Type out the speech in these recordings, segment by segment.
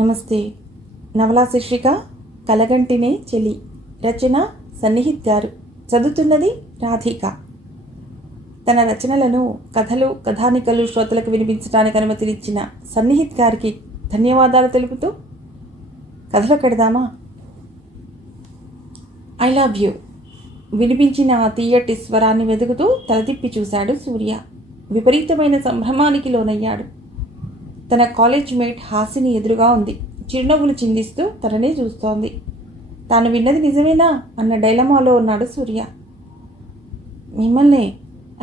నమస్తే. నవలా శీర్షిక కలగంటినే చెలి. రచన సన్నిహిత్ గారు. చదువుతున్నది రాధిక. తన రచనలను కథలు కథానికలు శ్రోతలకు వినిపించడానికి అనుమతినిచ్చిన సన్నిహిత్ గారికి ధన్యవాదాలు తెలుపుతూ కథలో పెడదామా. ఐ లవ్ యూ వినిపించిన ఆ తీయటి స్వరాన్ని వెతుకుతూ తలతిప్పి చూశాడు సూర్య. విపరీతమైన సంభ్రమానికి లోనయ్యాడు. తన కాలేజ్ మేట్ హాసిని ఎదురుగా ఉంది. చిరునవ్వులు చిందిస్తూ తననే చూస్తోంది. తాను విన్నది నిజమేనా అన్న డైలమాలో ఉన్నాడు సూర్య. మిమ్మల్నే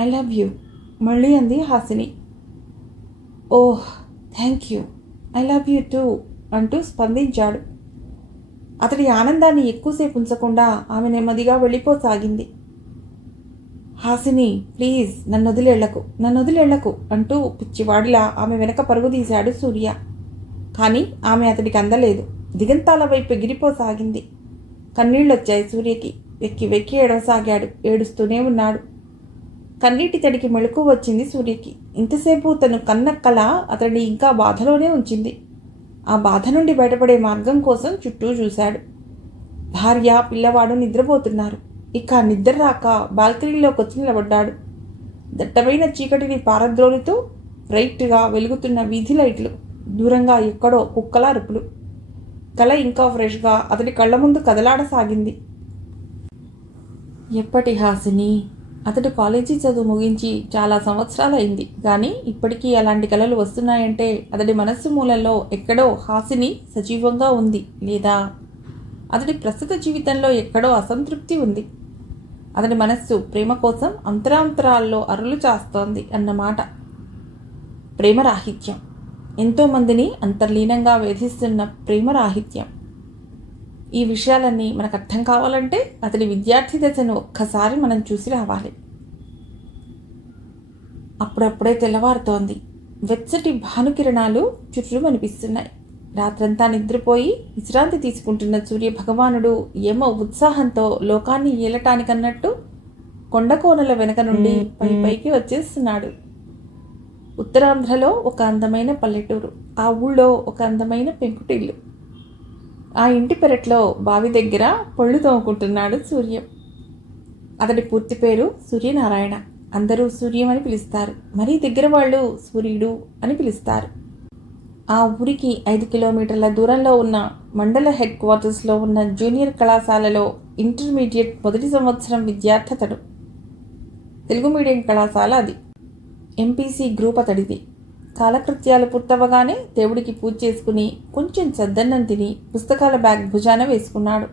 ఐ లవ్ యూ మళ్ళీ అంది Hasini. Oh thank you, I love you too అంటూ స్పందించాడు. అతడి ఆనందాన్ని ఎక్కువసేపు ఉంచకుండా ఆమె నెమ్మదిగా వెళ్ళిపోసాగింది. హాసిని ప్లీజ్ నన్ను వదిలేళ్లకు అంటూ పిచ్చివాడిలా ఆమె వెనక పరుగు తీశాడు సూర్య. కానీ ఆమె అతడికి అందలేదు. దిగంతాల వైపు ఎగిరిపోసాగింది. కన్నీళ్ళొచ్చాయి సూర్యకి. వెక్కి వెక్కి ఏడవసాగాడు. ఏడుస్తూనే ఉన్నాడు. కన్నీటి తడికి మెళుకు వచ్చింది సూర్యకి. ఇంతసేపు తను కన్న కల అతడిని ఇంకా బాధలోనే ఉంచింది. ఆ బాధ నుండి బయటపడే మార్గం కోసం చుట్టూ చూశాడు. భార్య పిల్లవాడు నిద్రపోతున్నారు. ఇక నిద్ర రాక బాల్కనీలోకి వచ్చి నిలబడ్డాడు. దట్టమైన చీకటిని పారద్రోలుతూ బ్రైట్గా వెలుగుతున్న వీధి లైట్లు, దూరంగా ఎక్కడో కుక్కల అరుపులు. కల ఇంకా ఫ్రెష్గా అతడి కళ్ళ ముందు కదలాడసాగింది. ఎప్పటి హాసిని? అతడు కాలేజీ చదువు ముగించి చాలా సంవత్సరాలైంది. కానీ ఇప్పటికీ అలాంటి కలలు వస్తున్నాయంటే అతడి మనస్సు మూలలో ఎక్కడో హాసిని సజీవంగా ఉంది. లేదా అతడి ప్రస్తుత జీవితంలో ఎక్కడో అసంతృప్తి ఉంది. అతడి మనస్సు ప్రేమ కోసం అంతరాంతరాల్లో అరులు చాస్తోంది అన్నమాట. ప్రేమరాహిత్యం, ఎంతోమందిని అంతర్లీనంగా వేధిస్తున్న ప్రేమరాహిత్యం. ఈ విషయాలన్నీ మనకు అర్థం కావాలంటే అతడి విద్యార్థి దశను ఒక్కసారి మనం చూసి రావాలి. అప్పుడప్పుడే తెల్లవారుతోంది. వెచ్చటి భానుకిరణాలు చుట్టూమనిపిస్తున్నాయి. రాత్రంతా నిద్రపోయి విశ్రాంతి తీసుకుంటున్న సూర్య భగవానుడు ఏమో ఉత్సాహంతో లోకాన్ని ఏలటానికన్నట్టు కొండకోనల వెనక నుండి పైకి వచ్చేస్తున్నాడు. ఉత్తరాంధ్రలో ఒక అందమైన పల్లెటూరు. ఆ ఊళ్ళో ఒక అందమైన పెంకుటిల్లు. ఆ ఇంటి పెరట్లో బావి దగ్గర పళ్ళు తోముకుంటున్నాడు సూర్యం. అతడి పూర్తి పేరు సూర్యనారాయణ. అందరూ సూర్యం అని పిలుస్తారు. మరీ దగ్గర వాళ్ళు సూర్యుడు అని పిలుస్తారు. ఆ ఊరికి 5 కిలోమీటర్ల దూరంలో ఉన్న మండల హెడ్ క్వార్టర్స్లో ఉన్న జూనియర్ కళాశాలలో ఇంటర్మీడియట్ మొదటి సంవత్సరం విద్యార్థి అతడు. తెలుగు మీడియం కళాశాల అది. ఎంపీసీ గ్రూప్ అతడిది. కాలకృత్యాలు పూర్తవగానే దేవుడికి పూజ చేసుకుని కొంచెం చద్దన్నం తిని పుస్తకాల బ్యాగ్ భుజాన వేసుకున్నాడు.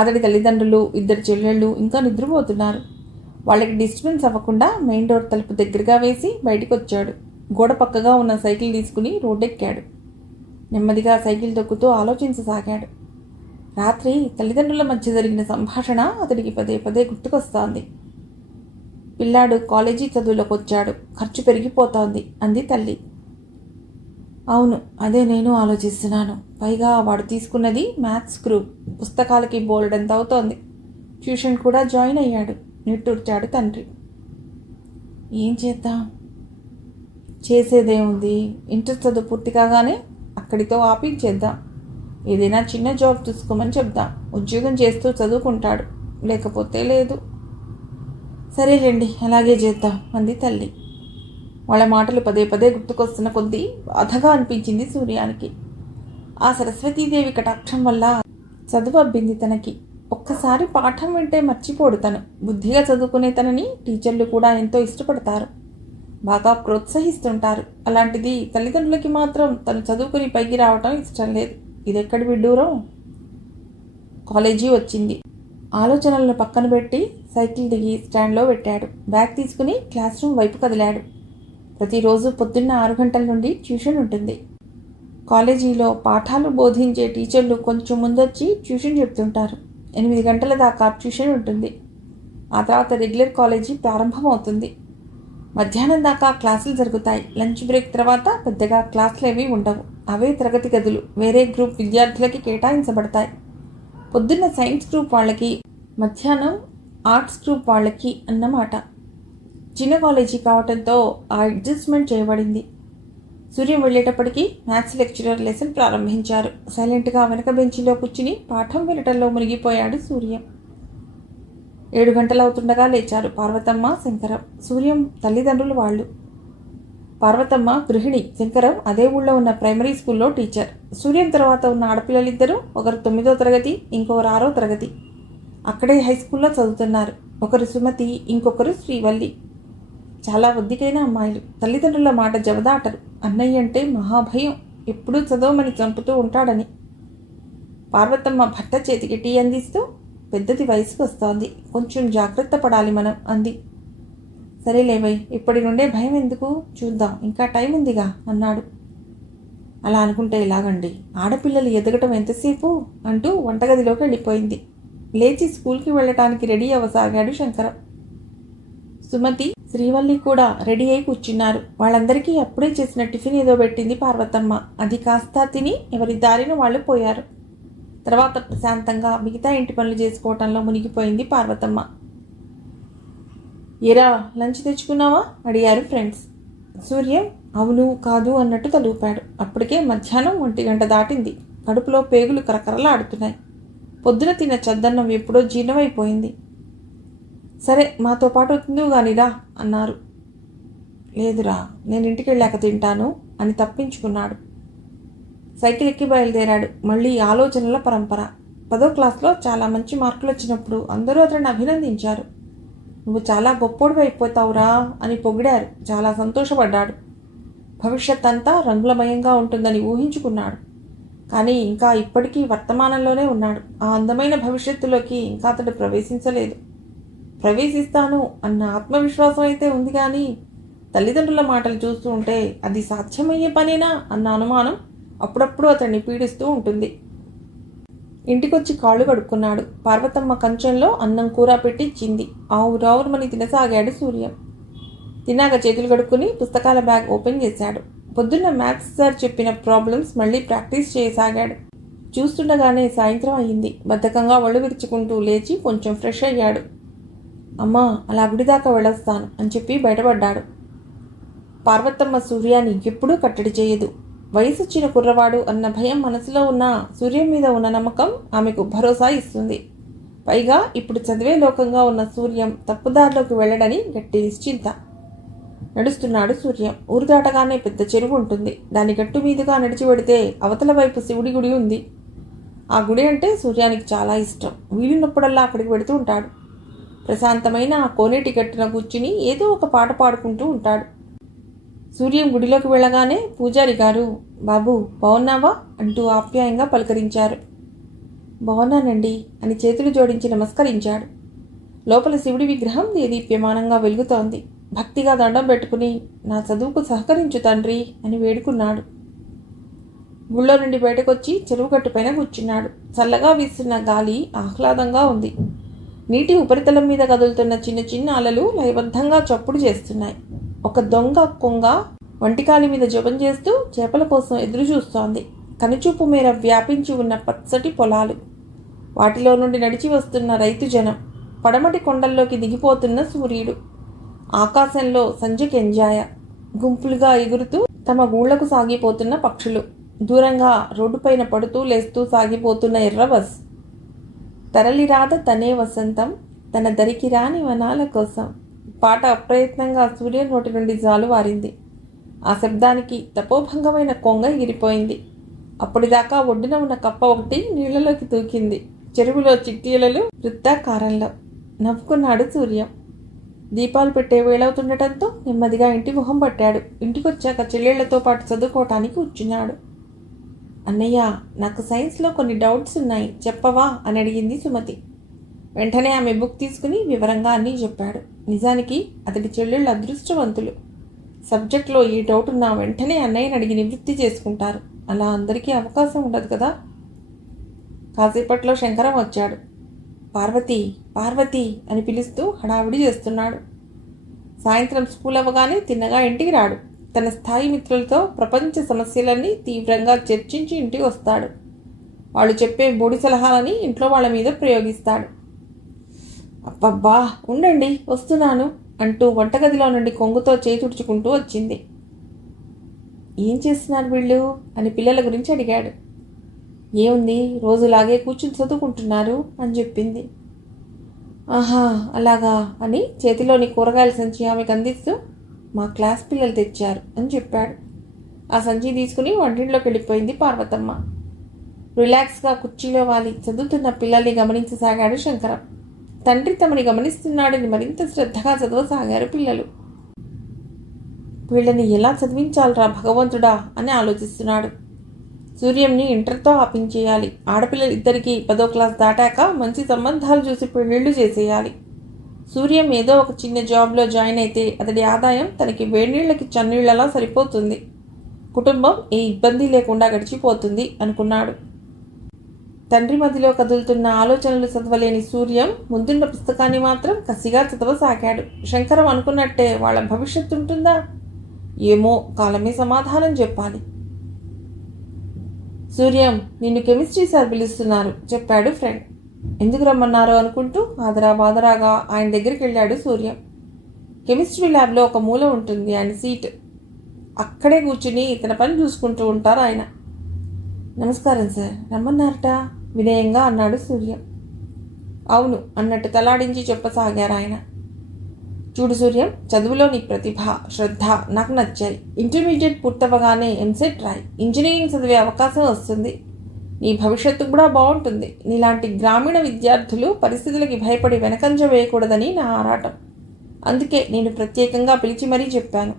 అతడి తల్లిదండ్రులు, 2 చెల్లెళ్ళు ఇంకా నిద్రపోతున్నారు. వాళ్ళకి డిస్టర్బెన్స్ అవ్వకుండా మెయిన్ డోర్ తలుపు దగ్గరగా వేసి బయటికి వచ్చాడు. గోడ పక్కగా ఉన్న సైకిల్ తీసుకుని రోడ్డెక్కాడు. నెమ్మదిగా సైకిల్ తొక్కుతూ ఆలోచించసాగాడు. రాత్రి తల్లిదండ్రుల మధ్య జరిగిన సంభాషణ అతడికి పదే పదే గుర్తుకొస్తోంది. పిల్లాడు కాలేజీ చదువులోకి వచ్చాడు, ఖర్చు పెరిగిపోతోంది అంది తల్లి. అవును, అదే నేను ఆలోచిస్తున్నాను. పైగా వాడు తీసుకున్నది మ్యాథ్స్ గ్రూప్. పుస్తకాలకి బోలెడంత అవుతోంది. ట్యూషన్ కూడా జాయిన్ అయ్యాడు. నిట్టూర్చాడు తండ్రి. ఏం చేద్దాం? చేసేదేముంది? ఇంటర్ చదువు పూర్తి కాగానే అక్కడితో ఆపించేద్దాం. ఏదైనా చిన్న జాబ్ చూసుకోమని చెప్దాం. ఉద్యోగం చేస్తూ చదువుకుంటాడు, లేకపోతే లేదు. సరేలేండి, అలాగే చేద్దాం అంది తల్లి. వాళ్ళ మాటలు పదే పదే గుర్తుకొస్తున్న కొద్దీ బాధగా అనిపించింది సూర్యానికి. ఆ సరస్వతీదేవి కటాక్షం వల్ల చదువు అబ్బింది తనకి. ఒక్కసారి పాఠం వింటే మర్చిపోడు తను. బుద్ధిగా చదువుకునే తనని టీచర్లు కూడా ఎంతో ఇష్టపడతారు, బాగా ప్రోత్సహిస్తుంటారు. అలాంటిది తల్లిదండ్రులకి మాత్రం తను చదువుకుని పైకి రావటం ఇష్టం లేదు. ఇదెక్కడి విడ్డూరం? కాలేజీ వచ్చింది. ఆలోచనలను పక్కన పెట్టి సైకిల్ దిగి స్టాండ్లో పెట్టాడు. బ్యాగ్ తీసుకుని క్లాస్ రూమ్ వైపు కదిలాడు. ప్రతిరోజు పొద్దున్న 6 గంటల నుండి ట్యూషన్ ఉంటుంది. కాలేజీలో పాఠాలు బోధించే టీచర్లు కొంచెం ముందొచ్చి ట్యూషన్ చెప్తుంటారు. 8 గంటల దాకా ట్యూషన్ ఉంటుంది. ఆ తర్వాత రెగ్యులర్ కాలేజీ ప్రారంభమవుతుంది. మధ్యాహ్నం దాకా క్లాసులు జరుగుతాయి. లంచ్ బ్రేక్ తర్వాత పెద్దగా క్లాసులు ఏమీ ఉండవు. అవే తరగతి గదులు వేరే గ్రూప్ విద్యార్థులకి కేటాయించబడతాయి. పొద్దున్న సైన్స్ గ్రూప్ వాళ్ళకి, మధ్యాహ్నం ఆర్ట్స్ గ్రూప్ వాళ్ళకి అన్నమాట. చిన్న కాలేజీ కావడంతో ఆ అడ్జస్ట్మెంట్ చేయబడింది. సూర్యం వెళ్ళేటప్పటికీ మ్యాథ్స్ లెక్చరర్ లెసన్ ప్రారంభించారు. సైలెంట్గా వెనక బెంచిలో కూర్చుని పాఠం వినటంలో మునిగిపోయాడు సూర్యం. 7 గంటలవుతుండగా లేచారు పార్వతమ్మ, శంకరం. సూర్యం తల్లిదండ్రులు వాళ్ళు. పార్వతమ్మ గృహిణి, శంకరం అదే ఊళ్ళో ఉన్న ప్రైమరీ స్కూల్లో టీచర్. సూర్యం తర్వాత ఉన్న ఆడపిల్లలిద్దరూ, ఒకరు 9వ తరగతి, ఇంకొకరు 6వ తరగతి. అక్కడే హై స్కూల్లో చదువుతున్నారు. ఒకరు సుమతి, ఇంకొకరు శ్రీవల్లి. చాలా ఒద్దికైన అమ్మాయిలు. తల్లిదండ్రుల మాట జవదాటరు. అన్నయ్య అంటే మహాభయం, ఎప్పుడూ చదవమని చంపుతూ ఉంటాడని. పార్వతమ్మ భర్త చేతికి టీ అందిస్తూ, పెద్దది వయసుకు వస్తోంది, కొంచెం జాగ్రత్త పడాలి మనం అంది. సరేలేవై, ఇప్పటి నుండే భయం ఎందుకు, చూద్దాం, ఇంకా టైం ఉందిగా అన్నాడు. అలా అనుకుంటే ఎలాగండి, ఆడపిల్లలు ఎదగటం ఎంతసేపు అంటూ వంటగదిలోకి వెళ్ళిపోయింది. లేచి స్కూల్కి వెళ్ళటానికి రెడీ అవ్వసాగాడు శంకరం. సుమతి, శ్రీవల్లి కూడా రెడీ అయి కూర్చున్నారు. వాళ్ళందరికీ అప్పుడే చేసిన టిఫిన్ ఏదో పెట్టింది పార్వతమ్మ. అది కాస్త తిని ఎవరి దారిన వాళ్ళు పోయారు. తర్వాత ప్రశాంతంగా మిగతా ఇంటి పనులు చేసుకోవటంలో మునిగిపోయింది పార్వతమ్మ. ఏరా, లంచ్ తెచ్చుకున్నావా అడిగారు ఫ్రెండ్స్. సూర్యం అవును కాదు అన్నట్టు తలూపాడు. అప్పటికే మధ్యాహ్నం 1 గంట దాటింది. కడుపులో పేగులు కరకరలాడుతున్నాయి. పొద్దున తిన్న చద్దన్నం ఎప్పుడో జీర్ణమైపోయింది. సరే, మాతో పాటు తిందువు గానిరా అన్నారు. లేదురా, నేను ఇంటికి వెళ్ళాక తింటాను అని తప్పించుకున్నాడు. సైకిల్ ఎక్కి బయలుదేరాడు. మళ్ళీ ఆలోచనల పరంపర. 10వ క్లాస్లో చాలా మంచి మార్కులు వచ్చినప్పుడు అందరూ అతన్ని అభినందించారు. నువ్వు చాలా గొప్పోడివి అయిపోతావురా అని పొగిడారు. చాలా సంతోషపడ్డాడు. భవిష్యత్ అంతా రంగులమయంగా ఉంటుందని ఊహించుకున్నాడు. కానీ ఇంకా ఇప్పటికీ వర్తమానంలోనే ఉన్నాడు. ఆ అందమైన భవిష్యత్తులోకి ఇంకా అతడు ప్రవేశించలేదు. ప్రవేశిస్తాను అన్న ఆత్మవిశ్వాసం అయితే ఉంది, కానీ తల్లిదండ్రుల మాటలు చూస్తూ ఉంటే అది సాధ్యమయ్యే పనేనా అన్న అనుమానం అప్పుడప్పుడు అతన్ని పీడిస్తూ ఉంటుంది. ఇంటికొచ్చి కాళ్ళు కడుక్కున్నాడు. పార్వతమ్మ కంచంలో అన్నం కూర పెట్టి ఇచ్చింది. ఆవురావురమని తినసాగాడు సూర్యం. తిన్నాక చేతులు కడుక్కుని పుస్తకాల బ్యాగ్ ఓపెన్ చేశాడు. పొద్దున్న మ్యాథ్స్ సార్ చెప్పిన ప్రాబ్లమ్స్ మళ్ళీ ప్రాక్టీస్ చేయసాగాడు. చూస్తుండగానే సాయంత్రం అయ్యింది. బద్ధకంగా ఒళ్ళు విరుచుకుంటూ లేచి కొంచెం ఫ్రెష్ అయ్యాడు. అమ్మా, అలా గుడిదాకా వెళ్ళొస్తాను అని చెప్పి బయటపడ్డాడు. పార్వతమ్మ సూర్యాన్ని ఎప్పుడూ కట్టడి చేయదు. వయసొచ్చిన కుర్రవాడు అన్న భయం మనసులో ఉన్న సూర్యం మీద ఉన్న నమ్మకం ఆమెకు భరోసా ఇస్తుంది. పైగా ఇప్పుడు చదివే లోకంగా ఉన్న సూర్యం తప్పుదారిలోకి వెళ్ళడని గట్టి నిశ్చింత. నడుస్తున్నాడు సూర్యం. ఊరు దాటగానే పెద్ద చెరువు ఉంటుంది. దాని గట్టు మీదుగా నడిచి వెడితే అవతల వైపు శివుడి గుడి ఉంది. ఆ గుడి అంటే సూర్యానికి చాలా ఇష్టం. వీలున్నప్పుడల్లా అక్కడికి వెడుతూ ఉంటాడు. ప్రశాంతమైన ఆ కోనేటి గట్టున కూర్చుని ఏదో ఒక పాట పాడుకుంటూ ఉంటాడు. సూర్యం గుడిలోకి వెళ్ళగానే పూజారి గారు, బాబు బాగున్నావా అంటూ ఆప్యాయంగా పలకరించారు. బాగున్నానండి అని చేతులు జోడించి నమస్కరించాడు. లోపల శివుడి విగ్రహం దేదీప్యమానంగా వెలుగుతోంది. భక్తిగా దండం పెట్టుకుని, నా చదువుకు సహకరించు తండ్రి అని వేడుకున్నాడు. గుళ్ళో నుండి బయటకొచ్చి చెరువు గట్టుపైన కూర్చున్నాడు. చల్లగా వీస్తున్న గాలి ఆహ్లాదంగా ఉంది. నీటి ఉపరితలం మీద కదులుతున్న చిన్న చిన్న అలలు లయబద్ధంగా చప్పుడు చేస్తున్నాయి. ఒక దొంగ కొంగ వంటికాలి మీద జపం చేస్తూ చేపల కోసం ఎదురు చూస్తోంది. కనుచూపు మేర వ్యాపించి ఉన్న పచ్చటి పొలాలు, వాటిలో నుండి నడిచి వస్తున్న రైతు జనం, పడమటి కొండల్లోకి దిగిపోతున్న సూర్యుడు, ఆకాశంలో సంజకెంజాయ, గుంపులుగా ఎగురుతూ తమ గూళ్లకు సాగిపోతున్న పక్షులు, దూరంగా రోడ్డుపైన పడుతూ లేస్తూ సాగిపోతున్న ఎర్ర బస్. తరలిరాద తనే వసంతం, తన దరికి రాని వనాల కోసం. పాట అప్రయత్నంగా సూర్యం నోటి నుండి జాలువారింది. ఆ శబ్దానికి తపోభంగమైన కొంగ ఎగిరిపోయింది. అప్పటిదాకా ఒడ్డున ఉన్న కప్ప ఒకటి నీళ్లలోకి దూకింది. చెరువులో చిట్టీలలు వృత్తాకారంలో. నవ్వుకున్నాడు సూర్యం. దీపాలు పెట్టే వేళవుతుండటంతో నెమ్మదిగా ఇంటి మొహం పట్టాడు. ఇంటికొచ్చాక చెల్లెళ్లతో పాటు చదువుకోవటానికి కూర్చున్నాడు. అన్నయ్య, నాకు సైన్స్లో కొన్ని డౌట్స్ ఉన్నాయి, చెప్పవా అని అడిగింది సుమతి. వెంటనే ఆమె బుక్ తీసుకుని వివరంగా అన్నీ చెప్పాడు. నిజానికి అతడి చెల్లెళ్ళు అదృష్టవంతులు. సబ్జెక్ట్లో ఏ డౌట్ ఉన్నా వెంటనే అన్నయ్యని అడిగి నివృత్తి చేసుకుంటారు. అలా అందరికీ అవకాశం ఉండదు కదా. కాసేపట్లో శంకరం వచ్చాడు. పార్వతి, పార్వతి అని పిలుస్తూ హడావిడి చేస్తున్నాడు. సాయంత్రం స్కూల్ అవ్వగానే తిన్నగా ఇంటికి రాడు. తన స్థాయి మిత్రులతో ప్రపంచ సమస్యలన్నీ తీవ్రంగా చర్చించి ఇంటికి వస్తాడు. వాళ్ళు చెప్పే బోడి సలహాలని ఇంట్లో వాళ్ళ మీద ప్రయోగిస్తాడు. అబ్బబ్బా, ఉండండి వస్తున్నాను అంటూ వంటగదిలో నుండి కొంగుతో చేయి తుడుచుకుంటూ వచ్చింది. ఏం చేస్తున్నారు వీళ్ళు అని పిల్లల గురించి అడిగాడు. ఏముంది, రోజులాగే కూర్చుని చదువుకుంటున్నారు అని చెప్పింది. ఆహా అలాగా అని చేతిలోని కూరగాయల సంచి ఆమెకు అందిస్తూ మా క్లాస్ పిల్లలు తెచ్చారు అని చెప్పాడు. ఆ సంచి తీసుకుని వంటింట్లోకి వెళ్ళిపోయింది పార్వతమ్మ. రిలాక్స్గా కుర్చీలో వాలి చదువుతున్న పిల్లల్ని గమనించసాగాడు శంకరం. తండ్రి తమని గమనిస్తున్నాడని మరింత శ్రద్ధగా చదవసాగారు పిల్లలు. వీళ్ళని ఎలా చదివించాలరా భగవంతుడా అని ఆలోచిస్తున్నాడు. సూర్యంని ఇంటర్తో ఆపించేయాలి. ఆడపిల్లలు ఇద్దరికి 10వ క్లాస్ దాటాక మంచి సంబంధాలు చూసి పెళ్ళిళ్ళు చేసేయాలి. సూర్యం ఏదో ఒక చిన్న జాబ్లో జాయిన్ అయితే అతడి ఆదాయం తనకి వేడినీళ్ళకి చన్నీళ్లలా సరిపోతుంది. కుటుంబం ఏ ఇబ్బంది లేకుండా గడిచిపోతుంది అనుకున్నాడు. తండ్రి మధ్యలో కదులుతున్న ఆలోచనలు చదవలేని సూర్యం ముందున్న పుస్తకాన్ని మాత్రం కసిగా చదవసాగాడు. శంకరం అనుకున్నట్టే వాళ్ళ భవిష్యత్తు ఉంటుందా? ఏమో, కాలమే సమాధానం చెప్పాలి. సూర్యం, నిన్ను కెమిస్ట్రీ సార్ పిలుస్తున్నారు చెప్పాడు ఫ్రెండ్. ఎందుకు రమ్మన్నారో అనుకుంటూ బాదరాగా ఆయన దగ్గరికి వెళ్ళాడు సూర్యం. కెమిస్ట్రీ ల్యాబ్లో ఒక మూల ఉంటుంది ఆయన సీట్. అక్కడే కూర్చుని తన పని చూసుకుంటూ ఉంటారు ఆయన. నమస్కారం సార్, రమ్మన్నారట వినయంగా అన్నాడు సూర్యం. అవును అన్నట్టు తలాడించి చెప్పసాగారు ఆయన. చూడు సూర్యం, చదువులో నీ ప్రతిభ, శ్రద్ధ నాకు నచ్చాయి. ఇంటర్మీడియట్ పూర్తవగానే ఎంసెట్ రాయి, ఇంజనీరింగ్ చదివే అవకాశం వస్తుంది. నీ భవిష్యత్తు కూడా బాగుంటుంది. నీలాంటి గ్రామీణ విద్యార్థులు పరిస్థితులకి భయపడి వెనకంజ వేయకూడదని నా ఆరాటం. అందుకే నేను ప్రత్యేకంగా పిలిచి మరీ చెప్పాను.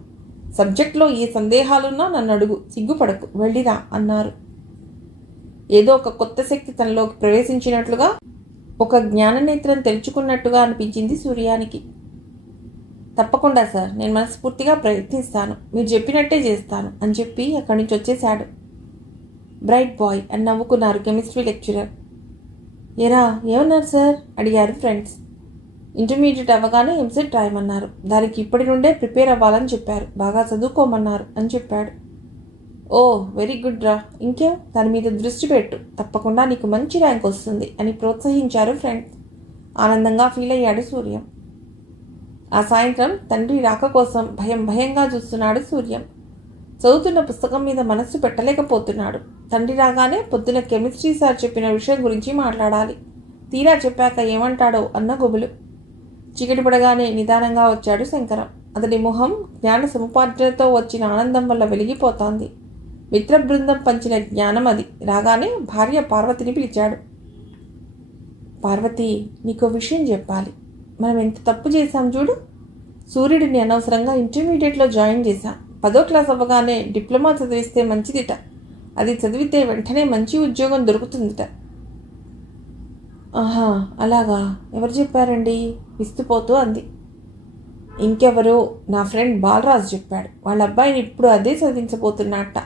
సబ్జెక్ట్లో ఏ సందేహాలున్నా నన్ను అడుగు, సిగ్గుపడకు, వెళ్ళిరా అన్నారు. ఏదో ఒక కొత్త శక్తి తనలోకి ప్రవేశించినట్లుగా, ఒక జ్ఞాననేత్రం తెరుచుకున్నట్టుగా అనిపించింది సూర్యానికి. తప్పకుండా సార్, నేను మనస్ఫూర్తిగా ప్రయత్నిస్తాను. మీరు చెప్పినట్టే చేస్తాను అని చెప్పి అక్కడి నుంచి వచ్చేశాడు. బ్రైట్ బాయ్ అని నవ్వుకున్నారు కెమిస్ట్రీ లెక్చరర్. ఎరా ఏమన్నారు సార్ అడిగారు ఫ్రెండ్స్. ఇంటర్మీడియట్ అవ్వగానే ఎంసెట్ రాయమన్నారు. దానికి ఇప్పటి నుండే ప్రిపేర్ అవ్వాలని చెప్పారు. బాగా చదువుకోమన్నారు అని చెప్పాడు. ఓ వెరీ గుడ్ రా, ఇంకేం, దాని మీద దృష్టి పెట్టు, తప్పకుండా నీకు మంచి ర్యాంక్ వస్తుంది అని ప్రోత్సహించారు ఫ్రెండ్స్. ఆనందంగా ఫీల్ అయ్యాడు సూర్యం. ఆ సాయంత్రం తండ్రి రాక కోసం భయంగా చూస్తున్నాడు సూర్యం. చదువుతున్న పుస్తకం మీద మనస్సు పెట్టలేకపోతున్నాడు. తండ్రి రాగానే పొద్దున కెమిస్ట్రీ సార్ చెప్పిన విషయం గురించి మాట్లాడాలి. తీరా చెప్పాక ఏమంటాడో అన్న గుబులు. చీకటి పడగానే నిదానంగా వచ్చాడు శంకరం. అతడి మొహం జ్ఞాన సముపార్జనతో వచ్చిన ఆనందం వల్ల వెలిగిపోతోంది. మిత్ర బృందం పంచిన జ్ఞానం అది. రాగానే భార్య పార్వతిని పిలిచాడు. పార్వతి, నీకో విషయం చెప్పాలి. మనం ఎంత తప్పు చేశాం చూడు. సూర్యుడిని అనవసరంగా ఇంటర్మీడియట్లో జాయిన్ చేశాం. 10వ క్లాస్ అవ్వగానే డిప్లొమా చదివిస్తే మంచిదిట. అది చదివితే వెంటనే మంచి ఉద్యోగం దొరుకుతుందిట. ఆహా అలాగా, ఎవరు చెప్పారండి విస్తుపోతూ అంది. ఇంకెవరో, నా ఫ్రెండ్ బాలరాజు చెప్పాడు. వాళ్ళ అబ్బాయిని ఇప్పుడు అదే చదివించబోతున్నట్ట.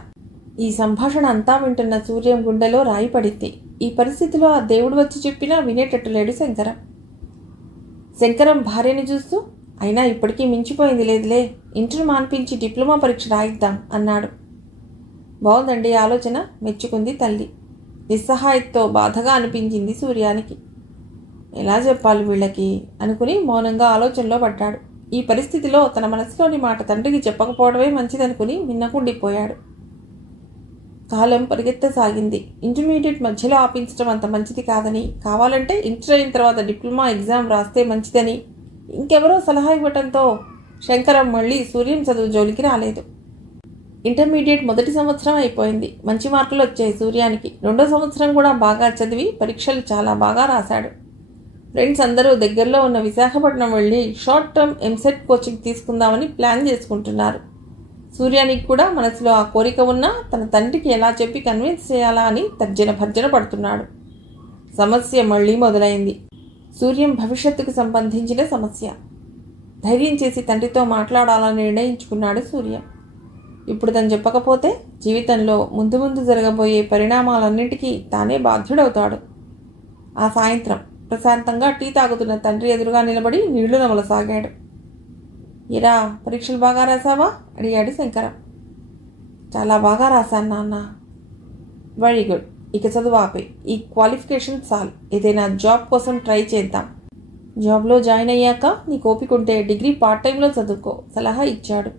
ఈ సంభాషణ అంతా వింటున్న సూర్యం గుండెలో రాయి పడింది. ఈ పరిస్థితిలో ఆ దేవుడు వచ్చి చెప్పినా వినేటట్టు లేడు శంకరం. శంకరం భార్యని చూస్తూ, అయినా ఇప్పటికీ మించిపోయింది లేదులే, ఇంటర్ మాన్పించి డిప్లొమా పరీక్ష రాయిద్దాం అన్నాడు. బాగుందండి ఆలోచన, మెచ్చుకుంది తల్లి. నిస్సహాయతతో బాధగా అనిపించింది సూర్యానికి. ఎలా చెప్పాలి వీళ్ళకి అనుకుని మౌనంగా ఆలోచనలో పడ్డాడు. ఈ పరిస్థితిలో తన మనసులోని మాట తండ్రికి చెప్పకపోవడమే మంచిదనుకుని మిన్నకుండిపోయాడు. కాలం పరిగెత్తసాగింది. ఇంటర్మీడియట్ మధ్యలో ఆపించడం అంత మంచిది కాదని, కావాలంటే ఇంటర్ అయిన తర్వాత డిప్లొమా ఎగ్జామ్ రాస్తే మంచిదని ఇంకెవరో సలహా ఇవ్వటంతో శంకరం మళ్ళీ సూర్యం చదువు జోలికి రాలేదు. ఇంటర్మీడియట్ మొదటి సంవత్సరం అయిపోయింది. మంచి మార్కులు వచ్చాయి సూర్యానికి. 2వ సంవత్సరం కూడా బాగా చదివి పరీక్షలు చాలా బాగా రాశాడు. ఫ్రెండ్స్ అందరూ దగ్గరలో ఉన్న విశాఖపట్నం వెళ్ళి షార్ట్ టర్మ్ ఎంసెట్ కోచింగ్ తీసుకుందామని ప్లాన్ చేసుకుంటున్నారు. సూర్యానికి కూడా మనసులో ఆ కోరిక ఉన్నా తన తండ్రికి ఎలా చెప్పి కన్విన్స్ చేయాలా అని తర్జన భర్జన పడుతున్నాడు. సమస్య మళ్ళీ మొదలైంది. సూర్యం భవిష్యత్తుకు సంబంధించిన సమస్య. ధైర్యం చేసి తండ్రితో మాట్లాడాలని నిర్ణయించుకున్నాడు సూర్యం. ఇప్పుడు తను చెప్పకపోతే జీవితంలో ముందు ముందు జరగబోయే పరిణామాలన్నింటికీ తానే బాధ్యుడవుతాడు. ఆ సాయంత్రం ప్రశాంతంగా టీ తాగుతున్న తండ్రి ఎదురుగా నిలబడి నీళ్లు నమలసాగాడు. ఇరా, పరీక్షలు బాగా రాసావా అడిగాడు శంకరం. చాలా బాగా రాశాను నాన్న. వెరీ గుడ్, ఇక చదువు ఆపే. ఈ క్వాలిఫికేషన్ చాలు. ఏదైనా జాబ్ కోసం ట్రై చేద్దాం. జాబ్లో జాయిన్ అయ్యాక నీకు ఓపిక ఉంటే డిగ్రీ పార్ట్ టైంలో చదువుకో సలహా ఇచ్చాడు.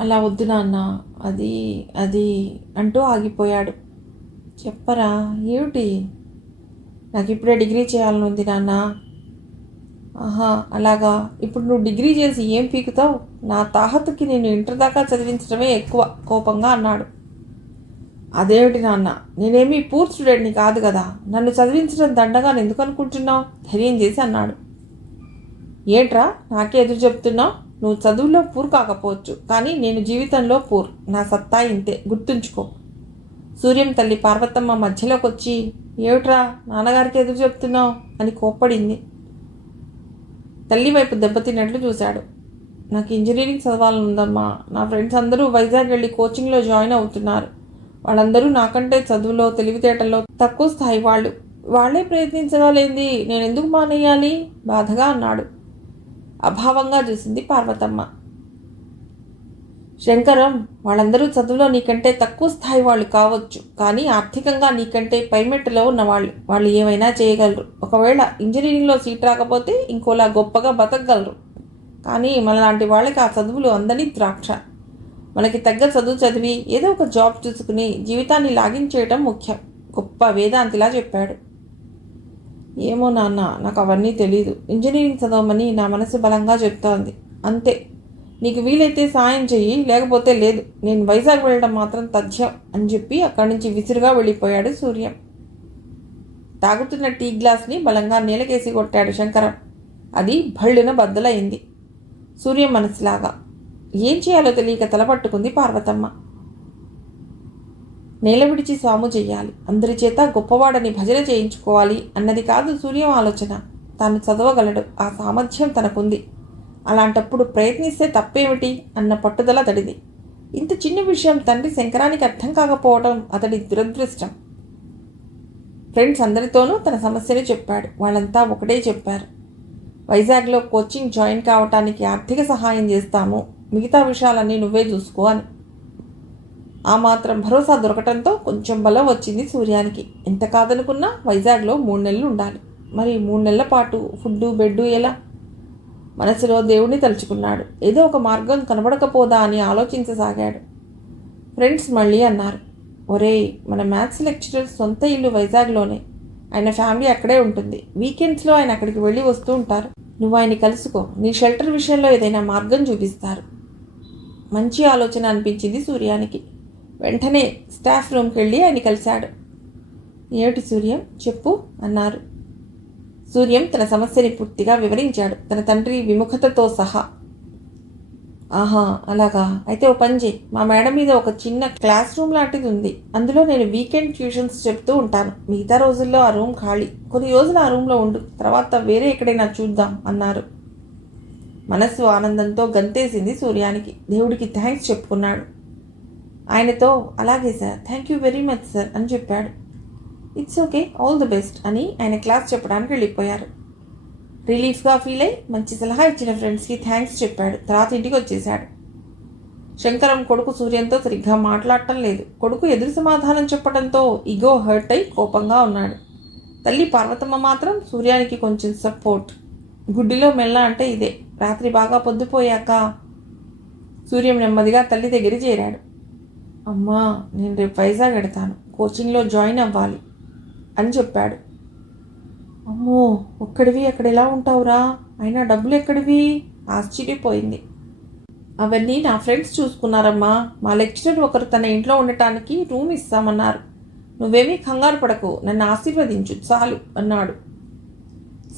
అలా వద్దు నాన్న, అది అది అంటూ ఆగిపోయాడు. చెప్పరా, ఏమిటి? నాకు ఇప్పుడే డిగ్రీ చేయాలని ఉంది నాన్న. ఆహా, అలాగా. ఇప్పుడు నువ్వు డిగ్రీ చేసి ఏం పీకుతావు? నా తాహతుకి నేను ఇంటర్ దాకా చదివించడమే ఎక్కువ, కోపంగా అన్నాడు. అదేమిటి నాన్న, నేనేమీ పూర్ స్టూడెంట్ని కాదు కదా, నన్ను చదివించడం దండగా ఎందుకు అనుకుంటున్నావు? ధైర్యం చేసి అన్నాడు. ఏంట్రా నాకే ఎదురు చెప్తున్నావు? నువ్వు చదువులో పూర్ కాకపోవచ్చు, కానీ నేను జీవితంలో పూర్. నా సత్తా ఇంతే, గుర్తుంచుకో. సూర్యం తల్లి పార్వతమ్మ మధ్యలోకి వచ్చి, ఏమిట్రా నాన్నగారికి ఎదురు చెప్తున్నావు అని కోప్పడింది. తల్లి వైపు దెబ్బతిన్నట్లు చూశాడు. నాకు ఇంజనీరింగ్ చదవాలని ఉందమ్మా. నా ఫ్రెండ్స్ అందరూ వైజాగ్ వెళ్ళి కోచింగ్లో జాయిన్ అవుతున్నారు. వాళ్ళందరూ నాకంటే చదువులో తెలివితేటల్లో తక్కువ స్థాయి వాళ్ళు. వాళ్లే ప్రయత్నించగలేంది నేను ఎందుకు మానేయాలి? బాధగా అన్నాడు. అభావంగా చూసింది పార్వతమ్మ. శంకరం, వాళ్ళందరూ చదువులో నీకంటే తక్కువ స్థాయి వాళ్ళు కావచ్చు, కానీ ఆర్థికంగా నీకంటే పైమెట్టులో ఉన్నవాళ్ళు. వాళ్ళు ఏమైనా చేయగలరు. ఒకవేళ ఇంజనీరింగ్లో సీట్ రాకపోతే ఇంకోలా గొప్పగా బతకగలరు. కానీ మనలాంటి వాళ్ళకి ఆ చదువులు అందని ద్రాక్ష. మనకి తగ్గ చదువు చదివి ఏదో ఒక జాబ్ చూసుకుని జీవితాన్ని లాగించేయటం ముఖ్యం, గొప్ప వేదాంతిలా చెప్పాడు. ఏమో నాన్న, నాకు అవన్నీ తెలీదు. ఇంజనీరింగ్ చదవమని నా మనసు బలంగా చెప్తోంది, అంతే. నీకు వీలైతే సాయం చెయ్యి, లేకపోతే లేదు. నేను వైజాగ్ వెళ్ళడం మాత్రం తథ్యం అని చెప్పి అక్కడి నుంచి విసురుగా వెళ్ళిపోయాడు సూర్యం. తాగుతున్న టీ గ్లాస్ని బలంగా నేలకేసి కొట్టాడు శంకరం. అది భళ్ళున బద్దలైంది. సూర్యం మనసులాగా. ఏం చేయాలో తెలియక తలపట్టుకుంది పార్వతమ్మ. నేల విడిచి స్వాము చెయ్యాలి, అందరి చేత గొప్పవాడని భజన చేయించుకోవాలి అన్నది కాదు సూర్యం ఆలోచన. తాను చదవగలడు, ఆ సామర్థ్యం తనకుంది. అలాంటప్పుడు ప్రయత్నిస్తే తప్పేమిటి అన్న పట్టుదల తడిది. ఇంత చిన్న విషయం తండ్రి శంకరానికి అర్థం కాకపోవడం అతడి దురదృష్టం. ఫ్రెండ్స్ అందరితోనూ తన సమస్యని చెప్పాడు. వాళ్ళంతా ఒకటే చెప్పారు, వైజాగ్లో కోచింగ్ జాయిన్ కావటానికి ఆర్థిక సహాయం చేస్తాము, మిగతా విషయాలన్నీ నువ్వే చూసుకో అని. ఆ మాత్రం భరోసా దొరకటంతో కొంచెం బలం వచ్చింది సూర్యానికి. ఎంత కాదనుకున్నా వైజాగ్లో 3 నెలలు ఉండాలి. మరి 3 నెలల పాటు ఫుడ్డు బెడ్డు ఎలా? మనసులో దేవుణ్ణి తలుచుకున్నాడు. ఏదో ఒక మార్గం కనబడకపోదా అని ఆలోచించసాగాడు. ఫ్రెండ్స్ మళ్ళీ అన్నారు, ఒరేయ్, మన మ్యాథ్స్ లెక్చరర్ సొంత ఇల్లు వైజాగ్లోనే. ఆయన ఫ్యామిలీ అక్కడే ఉంటుంది. వీకెండ్స్లో ఆయన అక్కడికి వెళ్ళి వస్తూ ఉంటారు. నువ్వు ఆయన్ని కలుసుకో, నీ షెల్టర్ విషయంలో ఏదైనా మార్గం చూపిస్తారు. మంచి ఆలోచన అనిపించింది సూర్యానికి. వెంటనే స్టాఫ్ రూమ్కి వెళ్ళి ఆయన కలిశాడు. ఏమిటి సూర్యం, చెప్పు అన్నారు. సూర్యం తన సమస్యని పూర్తిగా వివరించాడు, తన తండ్రి విముఖతతో సహా. ఆహా, అలాగా. అయితే ఓ పని చేయి, మా మేడ మీద ఒక చిన్న క్లాస్ రూమ్ లాంటిది ఉంది. అందులో నేను వీకెండ్ ట్యూషన్స్ చెప్తూ ఉంటాను. మిగతా రోజుల్లో ఆ రూమ్ ఖాళీ. కొన్ని రోజులు ఆ రూమ్లో ఉండు, తర్వాత వేరే ఎక్కడైనా చూద్దాం అన్నారు. మనస్సు ఆనందంతో గంతేసింది సూర్యానికి. దేవుడికి థ్యాంక్స్ చెప్పుకున్నాడు. ఆయనతో, అలాగే sir, thank you very much sir అని చెప్పాడు. It's okay, all the best అని ఆయన క్లాస్ చెప్పడానికి వెళ్ళిపోయారు. రిలీఫ్గా ఫీల్ అయి మంచి సలహా ఇచ్చిన ఫ్రెండ్స్కి థ్యాంక్స్ చెప్పాడు. తర్వాత ఇంటికి వచ్చేశాడు. శంకరం కొడుకు సూర్యంతో సరిగ్గా మాట్లాడటం లేదు. కొడుకు ఎదురు సమాధానం చెప్పడంతో ఈగో హర్ట్ అయి కోపంగా ఉన్నాడు. తల్లి పార్వతమ్మ మాత్రం సూర్యానికి కొంచెం సపోర్ట్. గుడ్డిలో మెల్ల అంటే ఇదే. రాత్రి బాగా పొద్దుపోయాక సూర్యం నెమ్మదిగా తల్లి దగ్గర చేరాడు. అమ్మా, నేను రేపు వైజాగ్ ఎడతాను, కోచింగ్లో జాయిన్ అవ్వాలి అని చెప్పాడు. అమ్మో, ఒక్కడివి అక్కడ ఎలా ఉంటావురా? అయినా డబ్బులు ఎక్కడివి? ఆశ్చర్యపోయింది. అవన్నీ నా ఫ్రెండ్స్ చూసుకున్నారమ్మా. మా లెక్చరర్ ఒకరు తన ఇంట్లో ఉండటానికి రూమ్ ఇస్తామన్నారు. నువ్వేమీ కంగారు పడకు, నన్ను ఆశీర్వదించు చాలు అన్నాడు.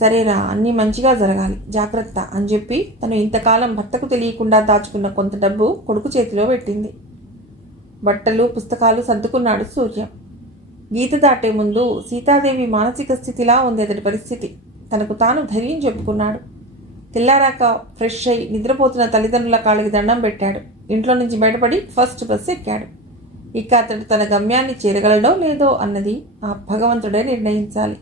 సరేరా, అన్నీ మంచిగా జరగాలి, జాగ్రత్త అని చెప్పి తను ఇంతకాలం భర్తకు తెలియకుండా దాచుకున్న కొంత డబ్బు కొడుకు చేతిలో పెట్టింది. బట్టలు పుస్తకాలు సర్దుకున్నాడు సూర్యం. గీత దాటే ముందు సీతాదేవి మానసిక స్థితిలా ఉంది అతడి పరిస్థితి. తనకు తాను ధైర్యం చెప్పుకున్నాడు. తెల్లారాక ఫ్రెష్ అయి నిద్రపోతున్న తల్లిదండ్రుల కాళ్ళకి దండం పెట్టాడు. ఇంట్లో నుంచి బయటపడి ఫస్ట్ బస్సు ఎక్కాడు. ఇక అతడు తన గమ్యాన్ని చేరగలడో లేదో అన్నది ఆ భగవంతుడే నిర్ణయించాలి.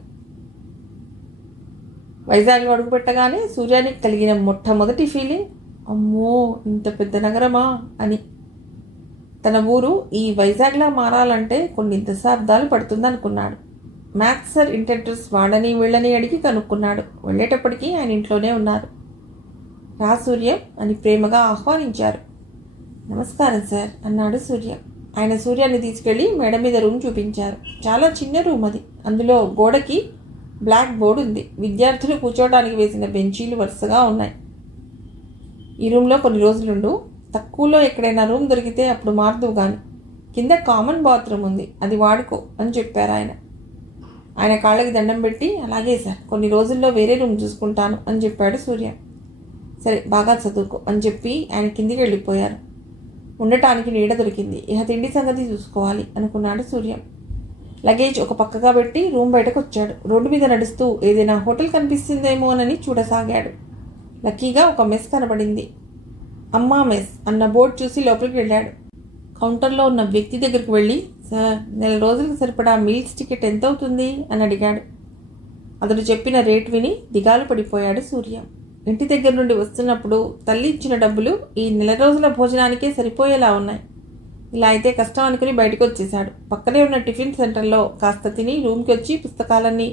వైజాగ్లో అడుగుపెట్టగానే సూర్యానికి కలిగిన మొట్టమొదటి ఫీలింగ్, అమ్మో, ఇంత పెద్ద నగరమా అని. తన ఊరు ఈ వైజాగ్లా మారాలంటే కొన్ని దశాబ్దాలు పడుతుందనుకున్నాడు. మ్యాథ్స్ సార్ ఇంటెంటర్స్ వాడని వీళ్ళని అడిగి కనుక్కున్నాడు. వెళ్ళేటప్పటికీ ఆయన ఇంట్లోనే ఉన్నారు. రా సూర్యం అని ప్రేమగా ఆహ్వానించారు. నమస్కారం సార్ అన్నాడు సూర్య. ఆయన సూర్యాన్ని తీసుకెళ్లి మేడ మీద రూమ్ చూపించారు. చాలా చిన్న రూమ్ అది. అందులో గోడకి బ్లాక్ బోర్డు ఉంది. విద్యార్థులు కూర్చోవడానికి వేసిన బెంచీలు వరుసగా ఉన్నాయి. ఈ రూమ్లో కొన్ని రోజులుండు. తక్కువలో ఎక్కడైనా రూమ్ దొరికితే అప్పుడు మారుదువు కానీ. కింద కామన్ బాత్రూమ్ ఉంది, అది వాడుకో అని చెప్పారు ఆయన. ఆయన కాళ్ళకి దండం పెట్టి, అలాగే సార్, కొన్ని రోజుల్లో వేరే రూమ్ చూసుకుంటాను అని చెప్పాడు సూర్య. సరే, బాగా చదువుకో అని చెప్పి ఆయన కిందికి వెళ్ళిపోయారు. ఉండటానికి నీడ దొరికింది. ఇక తిండి సంగతి చూసుకోవాలి అనుకున్నాడు సూర్య. లగేజ్ ఒక పక్కగా పెట్టి రూమ్ బయటకు వచ్చాడు. రోడ్డు మీద నడుస్తూ ఏదైనా హోటల్ కనిపిస్తుందేమోనని చూడసాగాడు. లక్కీగా ఒక మెస్ కనబడింది. అమ్మా మెస్ అన్న బోర్డు చూసి లోపలికి వెళ్ళాడు. కౌంటర్లో ఉన్న వ్యక్తి దగ్గరికి వెళ్ళి, సార్, నెల రోజులకు సరిపడా మీల్స్ టికెట్ ఎంత అవుతుంది అని అడిగాడు. అతడు చెప్పిన రేట్ విని దిగాలు పడిపోయాడు సూర్య. ఇంటి దగ్గర నుండి వస్తున్నప్పుడు తల్లి ఇచ్చిన డబ్బులు ఈ నెల రోజుల భోజనానికే సరిపోయేలా ఉన్నాయి. ఇలా అయితే కష్టం అనుకుని బయటకు వచ్చేశాడు. పక్కనే ఉన్న టిఫిన్ సెంటర్లో కాస్త తిని రూమ్కి వచ్చి పుస్తకాలన్నీ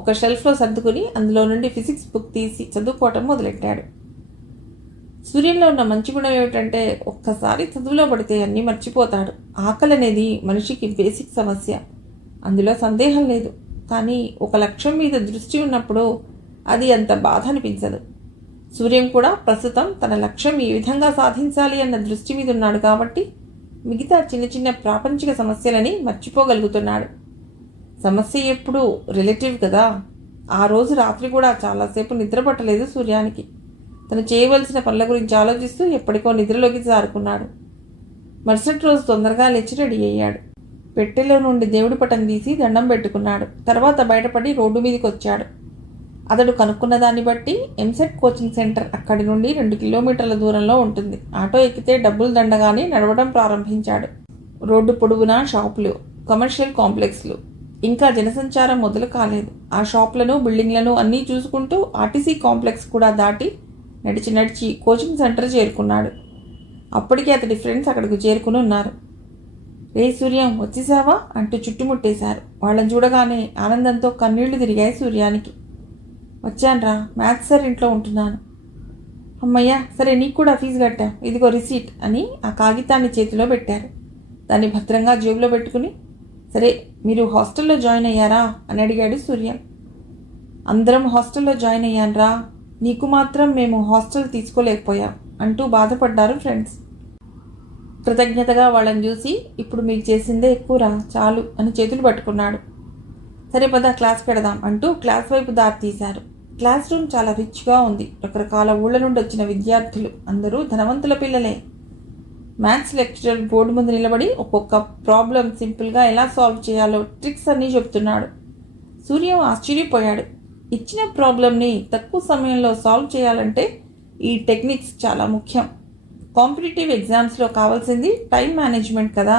ఒక షెల్ఫ్లో సర్దుకుని అందులో నుండి ఫిజిక్స్ బుక్ తీసి చదువుకోవటం మొదలెట్టాడు. సూర్యంలో ఉన్న మంచి గుణం ఏమిటంటే ఒక్కసారి చదువులో పడితే అన్నీ మర్చిపోతాడు. ఆకలి అనేది మనిషికి బేసిక్ సమస్య, అందులో సందేహం లేదు. కానీ ఒక లక్ష్యం మీద దృష్టి ఉన్నప్పుడు అది అంత బాధ అనిపించదు. సూర్యం కూడా ప్రస్తుతం తన లక్ష్యం ఈ విధంగా సాధించాలి అన్న దృష్టి మీద ఉన్నాడు కాబట్టి మిగతా చిన్న చిన్న ప్రాపంచిక సమస్యలని మర్చిపోగలుగుతున్నాడు. సమస్య ఎప్పుడు రిలేటివ్ కదా. ఆ రోజు రాత్రి కూడా చాలాసేపు నిద్ర పట్టలేదు సూర్యానికి. తను చేయవలసిన పనుల గురించి ఆలోచిస్తూ ఎప్పటికో నిద్రలోకి జారుకున్నాడు. మరుసటి రోజు తొందరగా లేచి రెడీ అయ్యాడు. పెట్టెలో నుండి దేవుడి పటం తీసి దండం పెట్టుకున్నాడు. తర్వాత బయటపడి రోడ్డు మీదకి వచ్చాడు. అతడు కనుక్కున్న దాన్ని బట్టి ఎంసెట్ కోచింగ్ సెంటర్ అక్కడి నుండి 2 కిలోమీటర్ల దూరంలో ఉంటుంది. ఆటో ఎక్కితే డబ్బులు దండగానే నడవడం ప్రారంభించాడు. రోడ్డు పొడవునా షాపులు, కమర్షియల్ కాంప్లెక్స్లు, ఇంకా జనసంచారం మొదలు కాలేదు. ఆ షాపులను, బిల్డింగ్లను అన్నీ చూసుకుంటూ ఆర్టీసీ కాంప్లెక్స్ కూడా దాటి నడిచి కోచింగ్ సెంటర్ చేరుకున్నాడు. అప్పటికే అతడి ఫ్రెండ్స్ అక్కడికి చేరుకుని ఉన్నారు. రే సూర్యం, వచ్చేసావా అంటూ చుట్టుముట్టేశారు. వాళ్ళని చూడగానే ఆనందంతో కన్నీళ్లు తిరిగాయి సూర్యానికి. వచ్చాన్రా, మ్యాథ్స్ సార్ ఇంట్లో ఉంటున్నాను. అమ్మయ్యా, సరే, నీకు కూడా ఫీజు కట్టా, ఇదిగో రిసీట్ అని ఆ కాగితాన్ని చేతిలో పెట్టారు. దాన్ని భద్రంగా జేబులో పెట్టుకుని, సరే, మీరు హాస్టల్లో జాయిన్ అయ్యారా అని అడిగాడు సూర్య. అందరం హాస్టల్లో జాయిన్ అయ్యాన్రా, నీకు మాత్రం మేము హాస్టల్ తీసుకోలేకపోయాం అంటూ బాధపడ్డారు ఫ్రెండ్స్. కృతజ్ఞతగా వాళ్ళని చూసి, ఇప్పుడు మీకు చేసిందే ఎక్కువరా, చాలు అని చేతులు పట్టుకున్నాడు. సరే పద, క్లాస్ పెడదాం అంటూ క్లాస్ వైపు దారి తీశారు. క్లాస్ రూమ్ చాలా రిచ్గా ఉంది. రకరకాల ఊళ్ళ నుండి వచ్చిన విద్యార్థులు, అందరూ ధనవంతుల పిల్లలే. మ్యాథ్స్ లెక్చరర్ బోర్డు ముందు నిలబడి ఒక్కొక్క ప్రాబ్లం సింపుల్గా ఎలా సాల్వ్ చేయాలో ట్రిక్స్ అన్నీ చెప్తున్నాడు. సూర్యం ఆశ్చర్యపోయాడు. ఇచ్చిన ప్రాబ్లంని తక్కువ సమయంలో సాల్వ్ చేయాలంటే ఈ టెక్నిక్స్ చాలా ముఖ్యం. కాంపిటేటివ్ ఎగ్జామ్స్లో కావాల్సింది టైం మేనేజ్మెంట్ కదా.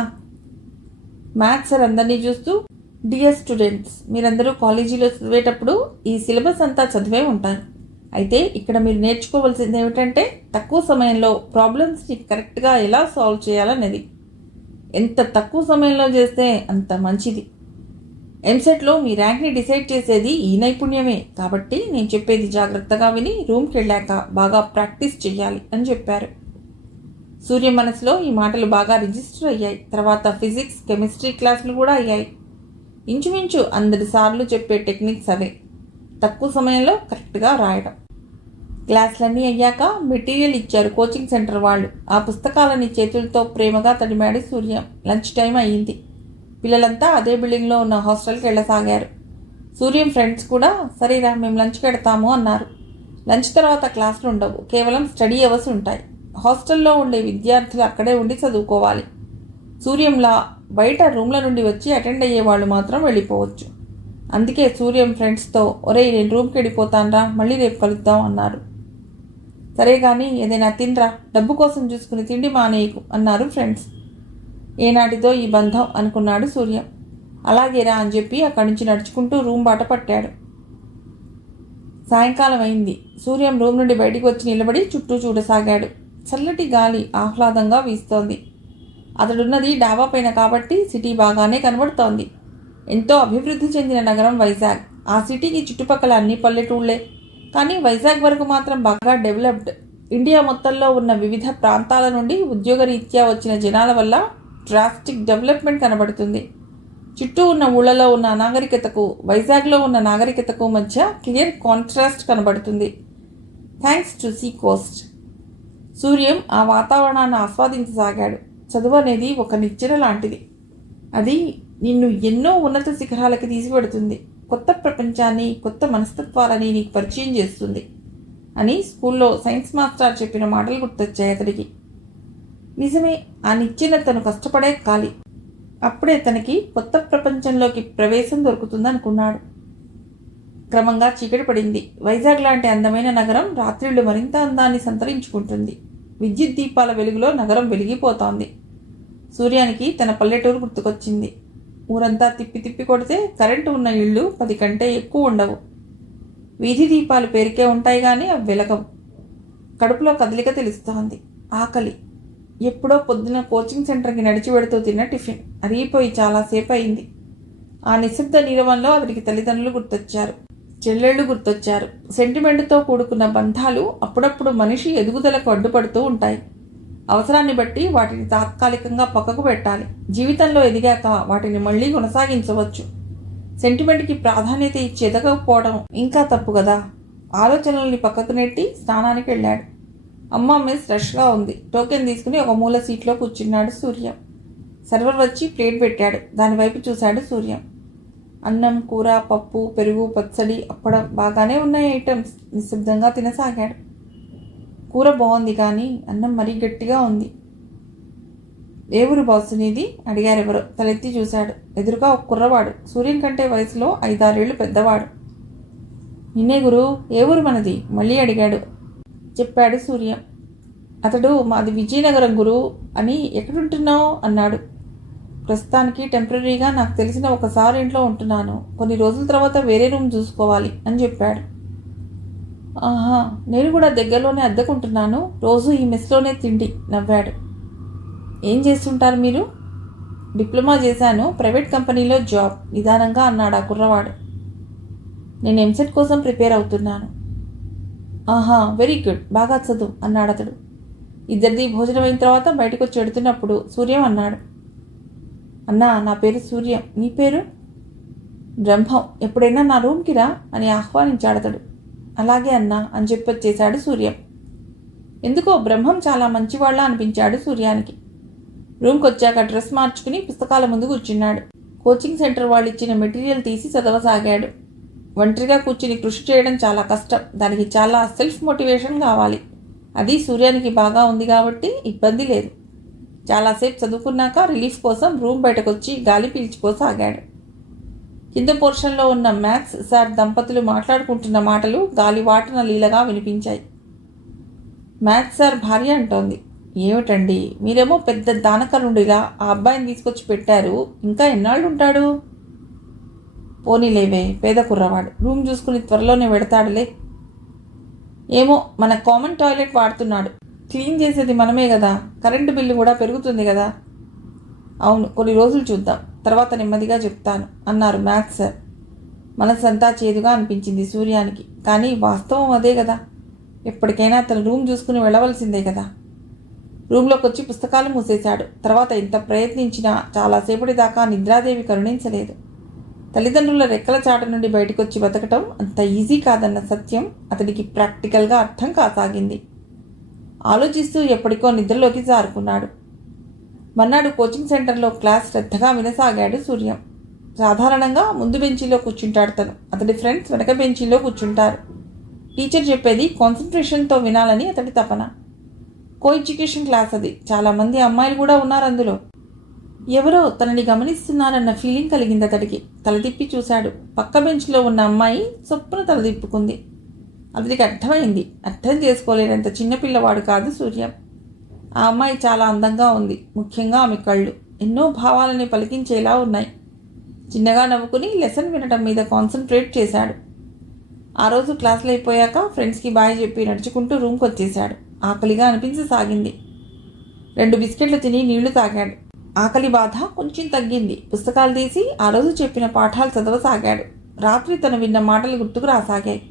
మ్యాథ్స్ సార్ అందరినీ చూస్తూ, డియర్ స్టూడెంట్స్, మీరందరూ కాలేజీలో చదివేటప్పుడు ఈ సిలబస్ అంతా చదివే ఉంటారు. అయితే ఇక్కడ మీరు నేర్చుకోవాల్సింది ఏమిటంటే తక్కువ సమయంలో ప్రాబ్లమ్స్ని కరెక్ట్గా ఎలా సాల్వ్ చేయాలనేది. ఎంత తక్కువ సమయంలో చేస్తే అంత మంచిది. ఎంసెట్లో మీ ర్యాంక్ని డిసైడ్ చేసేది ఈ నైపుణ్యమే. కాబట్టి నేను చెప్పేది జాగ్రత్తగా విని రూమ్కి వెళ్ళాక బాగా ప్రాక్టీస్ చేయాలి అని చెప్పారు. సూర్య మనసులో ఈ మాటలు బాగా రిజిస్టర్ అయ్యాయి. తర్వాత ఫిజిక్స్, కెమిస్ట్రీ క్లాసులు కూడా అయ్యాయి. ఇంచుమించు అందరి సార్లు చెప్పే టెక్నిక్స్ అవే. తక్కువ సమయంలో కరెక్ట్గా రాయడం. క్లాసులన్నీ అయ్యాక మెటీరియల్ ఇచ్చారు కోచింగ్ సెంటర్ వాళ్ళు. ఆ పుస్తకాలని చేతులతో ప్రేమగా తడిమాడి సూర్య. లంచ్ టైం అయ్యింది. పిల్లలంతా అదే బిల్డింగ్లో ఉన్న హాస్టల్కి వెళ్ళసాగారు. సూర్యం ఫ్రెండ్స్ కూడా, సరేరా, మేము లంచ్కి వెడతాము అన్నారు. లంచ్ తర్వాత క్లాసులు ఉండవు, కేవలం స్టడీ అవర్స్ ఉంటాయి. హాస్టల్లో ఉండే విద్యార్థులు అక్కడే ఉండి చదువుకోవాలి. సూర్యంలా బయట రూమ్ల నుండి వచ్చి అటెండ్ అయ్యే వాళ్ళు మాత్రం వెళ్ళిపోవచ్చు. అందుకే సూర్యం ఫ్రెండ్స్తో, ఒరేయ్, నేను రూమ్కి వెళ్ళిపోతానరా, మళ్ళీ రేపు కలుద్దాం అన్నారు. సరే కానీ ఏదైనా తినరా, డబ్బు కోసం చూసుకుని తిండి మానేయకు అన్నారు ఫ్రెండ్స్. ఏనాటితో ఈ బంధం అనుకున్నాడు సూర్యం. అలాగేరా అని చెప్పి అక్కడి నుంచి నడుచుకుంటూ రూమ్ బాట పట్టాడు. సాయంకాలం అయింది. సూర్యం రూమ్ నుండి బయటికి వచ్చి నిలబడి చుట్టూ చూడసాగాడు. చల్లటి గాలి ఆహ్లాదంగా వీస్తోంది. అతడున్నది డాబా పైన కాబట్టి సిటీ బాగానే కనబడుతోంది. ఎంతో అభివృద్ధి చెందిన నగరం వైజాగ్. ఆ సిటీకి చుట్టుపక్కల అన్ని పల్లెటూళ్లే. కానీ వైజాగ్ వరకు మాత్రం బాగా డెవలప్డ్. ఇండియా మొత్తంలో ఉన్న వివిధ ప్రాంతాల నుండి ఉద్యోగరీత్యా వచ్చిన జనాల వల్ల డ్రాస్టిక్ డెవలప్మెంట్ కనబడుతుంది. చుట్టూ ఉన్న ఊళ్ళలో ఉన్న నాగరికతకు, వైజాగ్లో ఉన్న నాగరికతకు మధ్య క్లియర్ కాంట్రాస్ట్ కనబడుతుంది. Thanks to sea coast. Suryam ఆ వాతావరణాన్ని ఆస్వాదించసాగాడు. చదువు అనేది ఒక నిచ్చెన లాంటిది. అది నిన్ను ఎన్నో ఉన్నత శిఖరాలకి తీసుకువెడుతుంది. కొత్త ప్రపంచాన్ని, కొత్త మనస్తత్వాలని నీకు పరిచయం చేస్తుంది అని స్కూల్లో సైన్స్ మాస్టర్ చెప్పిన మాటలు గుర్తొచ్చాయి అతడికి. నిజమే, ఆ నిచ్చెన తను కష్టపడే కాలి. అప్పుడే తనకి కొత్త ప్రపంచంలోకి ప్రవేశం దొరుకుతుందనుకున్నాడు. క్రమంగా చీకటి పడింది. వైజాగ్ లాంటి అందమైన నగరం రాత్రిళ్ళు మరింత అందాన్ని సంతరించుకుంటుంది. విద్యుత్ దీపాల వెలుగులో నగరం వెలిగిపోతోంది. సూర్యానికి తన పల్లెటూరు గుర్తుకొచ్చింది. ఊరంతా తిప్పి తిప్పి కొడితే కరెంటు ఉన్న ఇళ్ళు 10 కంటే ఎక్కువ ఉండవు. వీధి దీపాలు పేరుకే ఉంటాయి కానీ అవి వెలగవు. కడుపులో కదలిక తెలుస్తోంది. ఆకలి. ఎప్పుడో పొద్దున కోచింగ్ సెంటర్కి నడిచి వెడుతూ తిన్న టిఫిన్ అరిగిపోయి చాలాసేపు అయింది. ఆ నిశ్శబ్ద నీరవంలో అతడికి తల్లిదండ్రులు గుర్తొచ్చారు, చెల్లెళ్ళు గుర్తొచ్చారు. సెంటిమెంట్తో కూడుకున్న బంధాలు అప్పుడప్పుడు మనిషి ఎదుగుదలకు అడ్డుపడుతూ ఉంటాయి. అవసరాన్ని బట్టి వాటిని తాత్కాలికంగా పక్కకు పెట్టాలి. జీవితంలో ఎదిగాక వాటిని మళ్ళీ కొనసాగించవచ్చు. సెంటిమెంట్కి ప్రాధాన్యత ఇచ్చి ఎదగకపోవడం ఇంకా తప్పు కదా. ఆలోచనల్ని పక్కకు నెట్టి స్నానానికి వెళ్ళాడు. అమ్మ మెస్ రష్గా ఉంది. టోకెన్ తీసుకుని ఒక మూల సీట్లో కూర్చున్నాడు సూర్యం. సర్వర్ వచ్చి ప్లేట్ పెట్టాడు. దానివైపు చూశాడు సూర్యం. అన్నం, కూర, పప్పు, పెరుగు, పచ్చడి, అప్పడం బాగానే ఉన్నాయి ఐటమ్స్. నిశ్శబ్దంగా తినసాగాడు. కూర బాగుంది కానీ అన్నం మరీ గట్టిగా ఉంది. ఏ ఊరు బాసు నీది అడిగారెవరో. తలెత్తి చూశాడు. ఎదురుగా ఒక కుర్రవాడు. సూర్యం కంటే వయసులో 5-6 ఏళ్ళు పెద్దవాడు. నిన్నే గురు, ఏ ఊరు మనది మళ్ళీ అడిగాడు. చెప్పాడు సూర్యం. అతడు మాది విజయనగరం గురు అని. ఎక్కడుంటున్నావు అన్నాడు. ప్రస్తుతానికి టెంపరీగా నాకు తెలిసిన ఒకసారి ఇంట్లో ఉంటున్నాను. కొన్ని రోజుల తర్వాత వేరే రూమ్ చూసుకోవాలి అని చెప్పాడు. ఆహా, నేను కూడా దగ్గరలోనే అద్దెకుంటున్నాను. రోజు ఈ మెస్లోనే తిండి నవ్వాడు. ఏం చేస్తుంటారు మీరు? డిప్లొమా చేశాను, ప్రైవేట్ కంపెనీలో జాబ్ నిదానంగా అన్నాడు ఆ కుర్రవాడు. నేను ఎంసెట్ కోసం ప్రిపేర్ అవుతున్నాను. ఆహా, వెరీ గుడ్, బాగా చదువు అన్నాడు అతడు. ఇద్దరిది భోజనం అయిన తర్వాత బయటకు వచ్చి వెడుతున్నప్పుడు సూర్యం అన్నాడు. అన్నా, నా పేరు సూర్యం, నీ పేరు? బ్రహ్మం. ఎప్పుడైనా నా రూమ్కి రా అని ఆహ్వానించాడు అతడు. అలాగే అన్నా అని చెప్పొచ్చేశాడు సూర్యం. ఎందుకో బ్రహ్మం చాలా మంచివాళ్ళ అనిపించాడు సూర్యానికి. రూమ్కి వచ్చాక డ్రెస్ మార్చుకుని పుస్తకాల ముందు కూర్చున్నాడు. కోచింగ్ సెంటర్ వాళ్ళు ఇచ్చిన మెటీరియల్ తీసి చదవసాగాడు. ఒంటరిగా కూర్చుని కృషి చేయడం చాలా కష్టం. దానికి చాలా సెల్ఫ్ మోటివేషన్ కావాలి. అది సూర్యానికి బాగా ఉంది కాబట్టి ఇబ్బంది లేదు. చాలాసేపు చదువుకున్నాక రిలీఫ్ కోసం రూమ్ బయటకు వచ్చి గాలి పీల్చుకోసాగాడు. కింద పోర్షన్లో ఉన్న మ్యాథ్స్ సార్ దంపతులు మాట్లాడుకుంటున్న మాటలు గాలివాటన లీలగా వినిపించాయి. మ్యాథ్స్ సార్ భార్య అంటోంది, ఏమిటండి మీరేమో పెద్ద దానకరుండిలా ఆ అబ్బాయిని తీసుకొచ్చి పెట్టారు, ఇంకా ఎన్నాళ్ళు ఉంటాడు? పోనీలేవే, పేద కుర్రవాడు, రూమ్ చూసుకుని త్వరలోనే పెడతాడులే. ఏమో, మన కామన్ టాయిలెట్ వాడుతున్నాడు. క్లీన్ చేసేది మనమే కదా, కరెంటు బిల్లు కూడా పెరుగుతుంది కదా. అవును, కొన్ని రోజులు చూద్దాం, తర్వాత నెమ్మదిగా చెప్తాను అన్నారు మ్యాథ్స్ సార్. మనసంతా చేదుగా అనిపించింది సూర్యానికి. కానీ వాస్తవం అదే కదా. ఎప్పటికైనా తన రూమ్ చూసుకుని వెళ్ళవలసిందే కదా. రూమ్లోకి వచ్చి పుస్తకాలు మూసేశాడు. తర్వాత ఎంత ప్రయత్నించినా చాలాసేపటి దాకా నిద్రాదేవి కరుణించలేదు. తల్లిదండ్రుల రెక్కల చాట నుండి బయటకొచ్చి బతకటం అంత ఈజీ కాదన్న సత్యం అతడికి ప్రాక్టికల్గా అర్థం కాసాగింది. ఆలోచిస్తూ ఎప్పటికో నిద్రలోకి జారుకున్నాడు. మర్నాడు కోచింగ్ సెంటర్లో క్లాస్ శ్రద్ధగా వినసాగాడు సూర్యం. సాధారణంగా ముందు బెంచీలో కూర్చుంటాడు తను. అతడి ఫ్రెండ్స్ వెనక బెంచీలో కూర్చుంటారు. టీచర్ చెప్పేది కాన్సన్ట్రేషన్తో వినాలని అతడి తపన. కో ఎడ్యుకేషన్ క్లాస్ అది. చాలామంది అమ్మాయిలు కూడా ఉన్నారు అందులో. ఎవరో తనని గమనిస్తున్నారన్న ఫీలింగ్ కలిగింది అతడికి. తలదిప్పి చూశాడు. పక్క బెంచ్లో ఉన్న అమ్మాయి చొప్పున తలదిప్పుకుంది. అతడికి అర్థమైంది. అర్థం చేసుకోలేనంత చిన్నపిల్లవాడు కాదు సూర్యం. ఆ అమ్మాయి చాలా అందంగా ఉంది. ముఖ్యంగా ఆమె కళ్ళు ఎన్నో భావాలని పలికించేలా ఉన్నాయి. చిన్నగా నవ్వుకుని లెసన్ వినటం మీద కాన్సన్ట్రేట్ చేశాడు. ఆ రోజు క్లాసులు అయిపోయాక ఫ్రెండ్స్కి బాయ్ చెప్పి నడుచుకుంటూ రూమ్కి వచ్చేశాడు. ఆకలిగా అనిపించసాగింది. 2 బిస్కెట్లు తిని నీళ్లు తాగాడు. ఆకలి బాధ కొంచెం తగ్గింది. పుస్తకాలు తీసి ఆ రోజు చెప్పిన పాఠాలు చదవసాగాడు. రాత్రి తను విన్న మాటలు గుర్తుకు రాసాగాయి.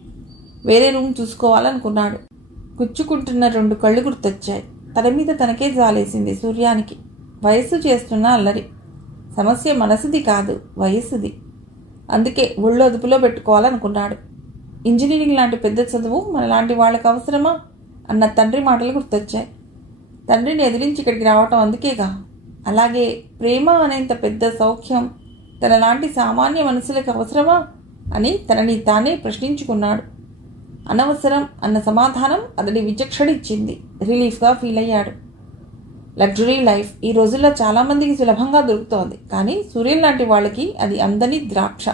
వేరే రూమ్ చూసుకోవాలనుకున్నాడు. గుచ్చుకుంటున్న 2 కళ్ళు గుర్తొచ్చాయి. తన మీద తనకే జాలేసింది సూర్యానికి. వయస్సు చేస్తున్న అల్లరి. సమస్య మనసుది కాదు, వయస్సుది. అందుకే ఒళ్ళు అదుపులో పెట్టుకోవాలనుకున్నాడు. ఇంజనీరింగ్ లాంటి పెద్ద చదువు మనలాంటి వాళ్ళకి అవసరమా అన్న తండ్రి మాటలు గుర్తొచ్చాయి. తండ్రిని ఎదిరించి ఇక్కడికి రావటం అందుకేగా. అలాగే ప్రేమ అనేంత పెద్ద సౌఖ్యం తనలాంటి సామాన్య మనుషులకు అవసరమా అని తనని తానే ప్రశ్నించుకున్నాడు. అనవసరం అన్న సమాధానం అతడి విచక్షణిచ్చింది. రిలీఫ్గా ఫీల్ అయ్యాడు. లగ్జరీ లైఫ్ ఈ రోజుల్లో చాలామందికి సులభంగా దొరుకుతోంది. కానీ సూర్యం లాంటి వాళ్ళకి అది అందని ద్రాక్ష.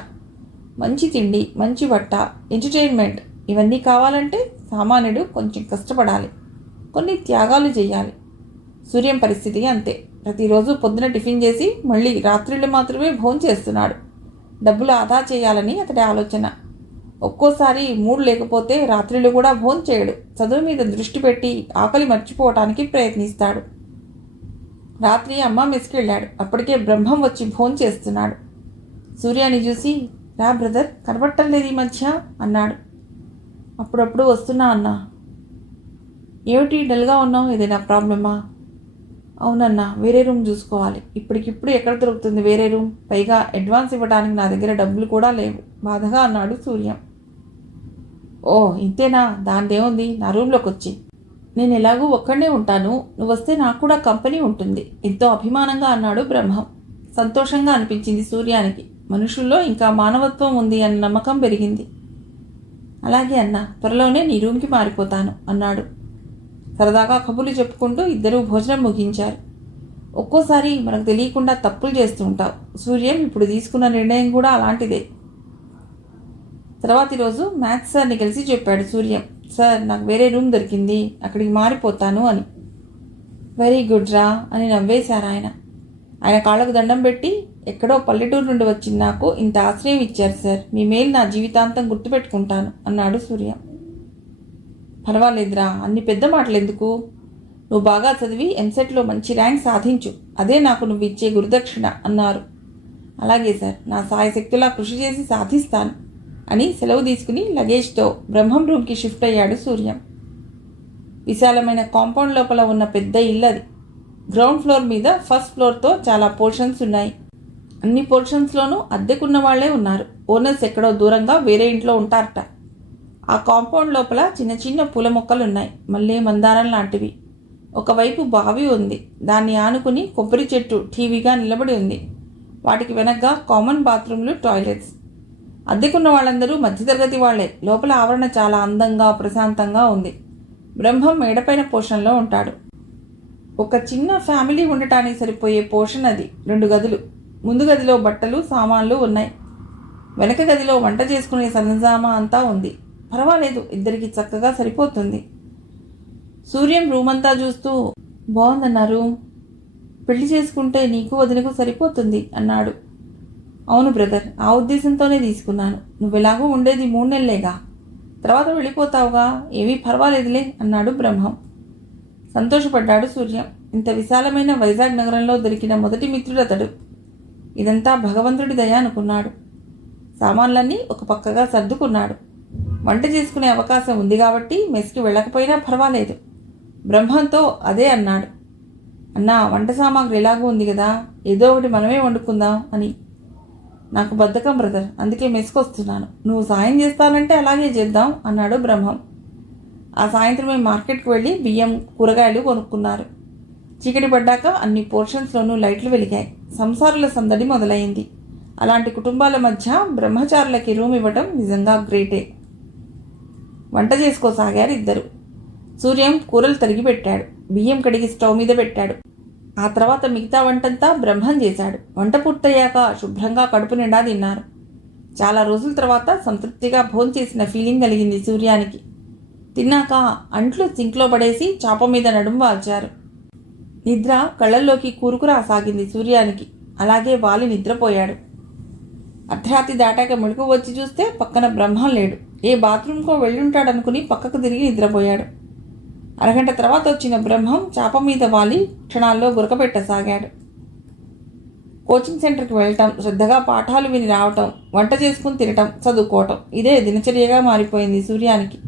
మంచి తిండి, మంచి బట్ట, ఎంటర్టైన్మెంట్ ఇవన్నీ కావాలంటే సామాన్యుడు కొంచెం కష్టపడాలి, కొన్ని త్యాగాలు చేయాలి. సూర్యం పరిస్థితి అంతే. ప్రతిరోజు పొద్దున టిఫిన్ చేసి మళ్ళీ రాత్రిళ్ళు మాత్రమే భోంచేస్తున్నాడు. డబ్బులు ఆదా చేయాలని అతడి ఆలోచన. ఒక్కోసారి మూడు లేకపోతే రాత్రిళ్ళు కూడా భోంచేయడు. చదువు మీద దృష్టి పెట్టి ఆకలి మర్చిపోవటానికి ప్రయత్నిస్తాడు. రాత్రి అమ్మ మెస్కి వెళ్ళాడు. అప్పటికే బ్రహ్మం వచ్చి భోంచేస్తున్నాడు. సూర్యాన్ని చూసి, రా బ్రదర్, కనబట్టం లేదు ఈ మధ్య అన్నాడు. అప్పుడప్పుడు వస్తున్నా అన్నా. ఏమిటి డల్గా ఉన్నావు? ఏదైనా ప్రాబ్లమా? అవునన్నా, వేరే రూమ్ చూసుకోవాలి. ఇప్పటికిప్పుడు ఎక్కడ దొరుకుతుంది వేరే రూమ్? పైగా అడ్వాన్స్ ఇవ్వడానికి నా దగ్గర డబ్బులు కూడా లేవు బాధగా అన్నాడు సూర్యం. ఓ ఇంతేనా? దానిదేముంది, నా రూమ్లోకి వచ్చి. నేను ఎలాగూ ఒక్కడే ఉంటాను, నువ్వు వస్తే నాకు కూడా కంపెనీ ఉంటుంది ఎంతో అభిమానంగా అన్నాడు బ్రహ్మం. సంతోషంగా అనిపించింది సూర్యానికి. మనుషుల్లో ఇంకా మానవత్వం ఉంది అన్న నమ్మకం పెరిగింది. అలాగే అన్న, త్వరలోనే నీ రూమ్కి మారిపోతాను అన్నాడు. సరదాగా కబుర్లు చెప్పుకుంటూ ఇద్దరూ భోజనం ముగించారు. ఒక్కోసారి మనకు తెలియకుండా తప్పులు చేస్తూ ఉంటావు. సూర్యం ఇప్పుడు తీసుకున్న నిర్ణయం కూడా అలాంటిదే. తర్వాతి రోజు మ్యాథ్స్ సార్ని కలిసి చెప్పాడు సూర్యం. సార్, నాకు వేరే రూమ్ దొరికింది, అక్కడికి మారిపోతాను అని. వెరీ గుడ్ రా అని నవ్వేశారు ఆయన. ఆయన కాళ్ళకు దండం పెట్టి, ఎక్కడో పల్లెటూరు నుండి వచ్చిన నాకు ఇంత ఆశ్రయం ఇచ్చారు సార్, మీ మేలు నా జీవితాంతం గుర్తుపెట్టుకుంటాను అన్నాడు సూర్యం. పర్వాలేదురా, అన్ని పెద్ద మాటలు ఎందుకు? నువ్వు బాగా చదివి ఎంసెట్లో మంచి ర్యాంక్ సాధించు, అదే నాకు నువ్వు ఇచ్చే గురుదక్షిణ అన్నారు. అలాగే సార్, నా సాయశక్తులా కృషి చేసి సాధిస్తాను అని సెలవు తీసుకుని లగేజ్తో బ్రహ్మం రూమ్కి షిఫ్ట్ అయ్యాడు సూర్యం. విశాలమైన కాంపౌండ్ లోపల ఉన్న పెద్ద ఇల్లు అది. గ్రౌండ్ ఫ్లోర్ మీద ఫస్ట్ ఫ్లోర్తో చాలా పోర్షన్స్ ఉన్నాయి. అన్ని పోర్షన్స్లోనూ అద్దెకున్న వాళ్లే ఉన్నారు. ఓనర్స్ ఎక్కడో దూరంగా వేరే ఇంట్లో ఉంటారట. ఆ కాంపౌండ్ లోపల చిన్న చిన్న పూల మొక్కలు ఉన్నాయి, మల్లె మందారం లాంటివి. ఒకవైపు బావి ఉంది, దాన్ని ఆనుకుని కొబ్బరి చెట్టు టీవీగా నిలబడి ఉంది. వాటికి వెనక్గా కామన్ బాత్రూమ్లు, టాయిలెట్స్. అద్దెకున్న వాళ్ళందరూ మధ్యతరగతి వాళ్లే. లోపల ఆవరణ చాలా అందంగా ప్రశాంతంగా ఉంది. బ్రహ్మం మేడపైన పోర్షన్లో ఉంటాడు. ఒక చిన్న ఫ్యామిలీ ఉండటానికి సరిపోయే పోర్షన్ అది. 2 గదులు. ముందు గదిలో బట్టలు, సామాన్లు ఉన్నాయి. వెనక గదిలో వంట చేసుకునే సరంజామా అంతా ఉంది. పర్వాలేదు, ఇద్దరికి చక్కగా సరిపోతుంది. సూర్యం రూమ్ అంతా చూస్తూ, బాగుందన్న రూమ్, పెళ్లి చేసుకుంటే నీకు వదినకు సరిపోతుంది అన్నాడు. అవును బ్రదర్, ఆ ఉద్దేశంతోనే తీసుకున్నాను. నువ్వెలాగూ ఉండేది 3 నెలలేగా, తర్వాత వెళ్ళిపోతావుగా, ఏమీ పర్వాలేదులే అన్నాడు బ్రహ్మం. సంతోషపడ్డాడు సూర్యం. ఇంత విశాలమైన వైజాగ్ నగరంలో దొరికిన మొదటి మిత్రుడు అతడు. ఇదంతా భగవంతుడి దయ అనుకున్నాడు. సామాన్లన్నీ ఒక పక్కగా సర్దుకున్నాడు. వంట చేసుకునే అవకాశం ఉంది కాబట్టి మెస్కి వెళ్ళకపోయినా పర్వాలేదు. బ్రహ్మంతో అదే అన్నాడు. అన్నా, వంట సామాగ్రి ఎలాగూ ఉంది కదా, ఏదో ఒకటి మనమే వండుకుందాం అని. నాకు బద్ధకం బ్రదర్, అందుకే మెస్కి వస్తున్నాను. నువ్వు సాయం చేస్తానంటే అలాగే చేద్దాం అన్నాడు బ్రహ్మం. ఆ సాయంత్రమే మార్కెట్కి వెళ్ళి బియ్యం, కూరగాయలు కొనుక్కున్నారు. చీకటి పడ్డాక అన్ని పోర్షన్స్లోనూ లైట్లు వెలిగాయి. సంసారుల సందడి మొదలైంది. అలాంటి కుటుంబాల మధ్య బ్రహ్మచారులకి రూమ్ ఇవ్వటం నిజంగా గ్రేటే. వంట చేసుకోసాగారు ఇద్దరు. సూర్యం కూరలు తరిగి పెట్టాడు, బియ్యం కడిగి స్టవ్ మీద పెట్టాడు. ఆ తర్వాత మిగతా వంటంతా బ్రహ్మం చేశాడు. వంట పూర్తయ్యాక శుభ్రంగా కడుపు నిండా తిన్నారు. చాలా రోజుల తర్వాత సంతృప్తిగా భోంచేసిన ఫీలింగ్ కలిగింది సూర్యానికి. తిన్నాక అంట్లు సింక్లో పడేసి చాప మీద నడుము వాల్చారు. నిద్ర కళ్ళల్లోకి కూరుకురాసాగింది సూర్యానికి. అలాగే వాలి నిద్రపోయాడు. అర్ధరాత్రి దాటాక మెళుకు వచ్చి చూస్తే పక్కన బ్రహ్మం లేడు. ఏ బాత్రూమ్కో వెళ్ళుంటాడనుకుని పక్కకు తిరిగి నిద్రపోయాడు. అరగంట తర్వాత వచ్చిన బ్రహ్మం చాప మీద వాలి క్షణాల్లో గురకపెట్టసాగాడు. కోచింగ్ సెంటర్కి వెళ్ళటం, శ్రద్ధగా పాఠాలు విని రావటం, వంట చేసుకుని తినటం, చదువుకోవటం, ఇదే దినచర్యగా మారిపోయింది సూర్యానికి.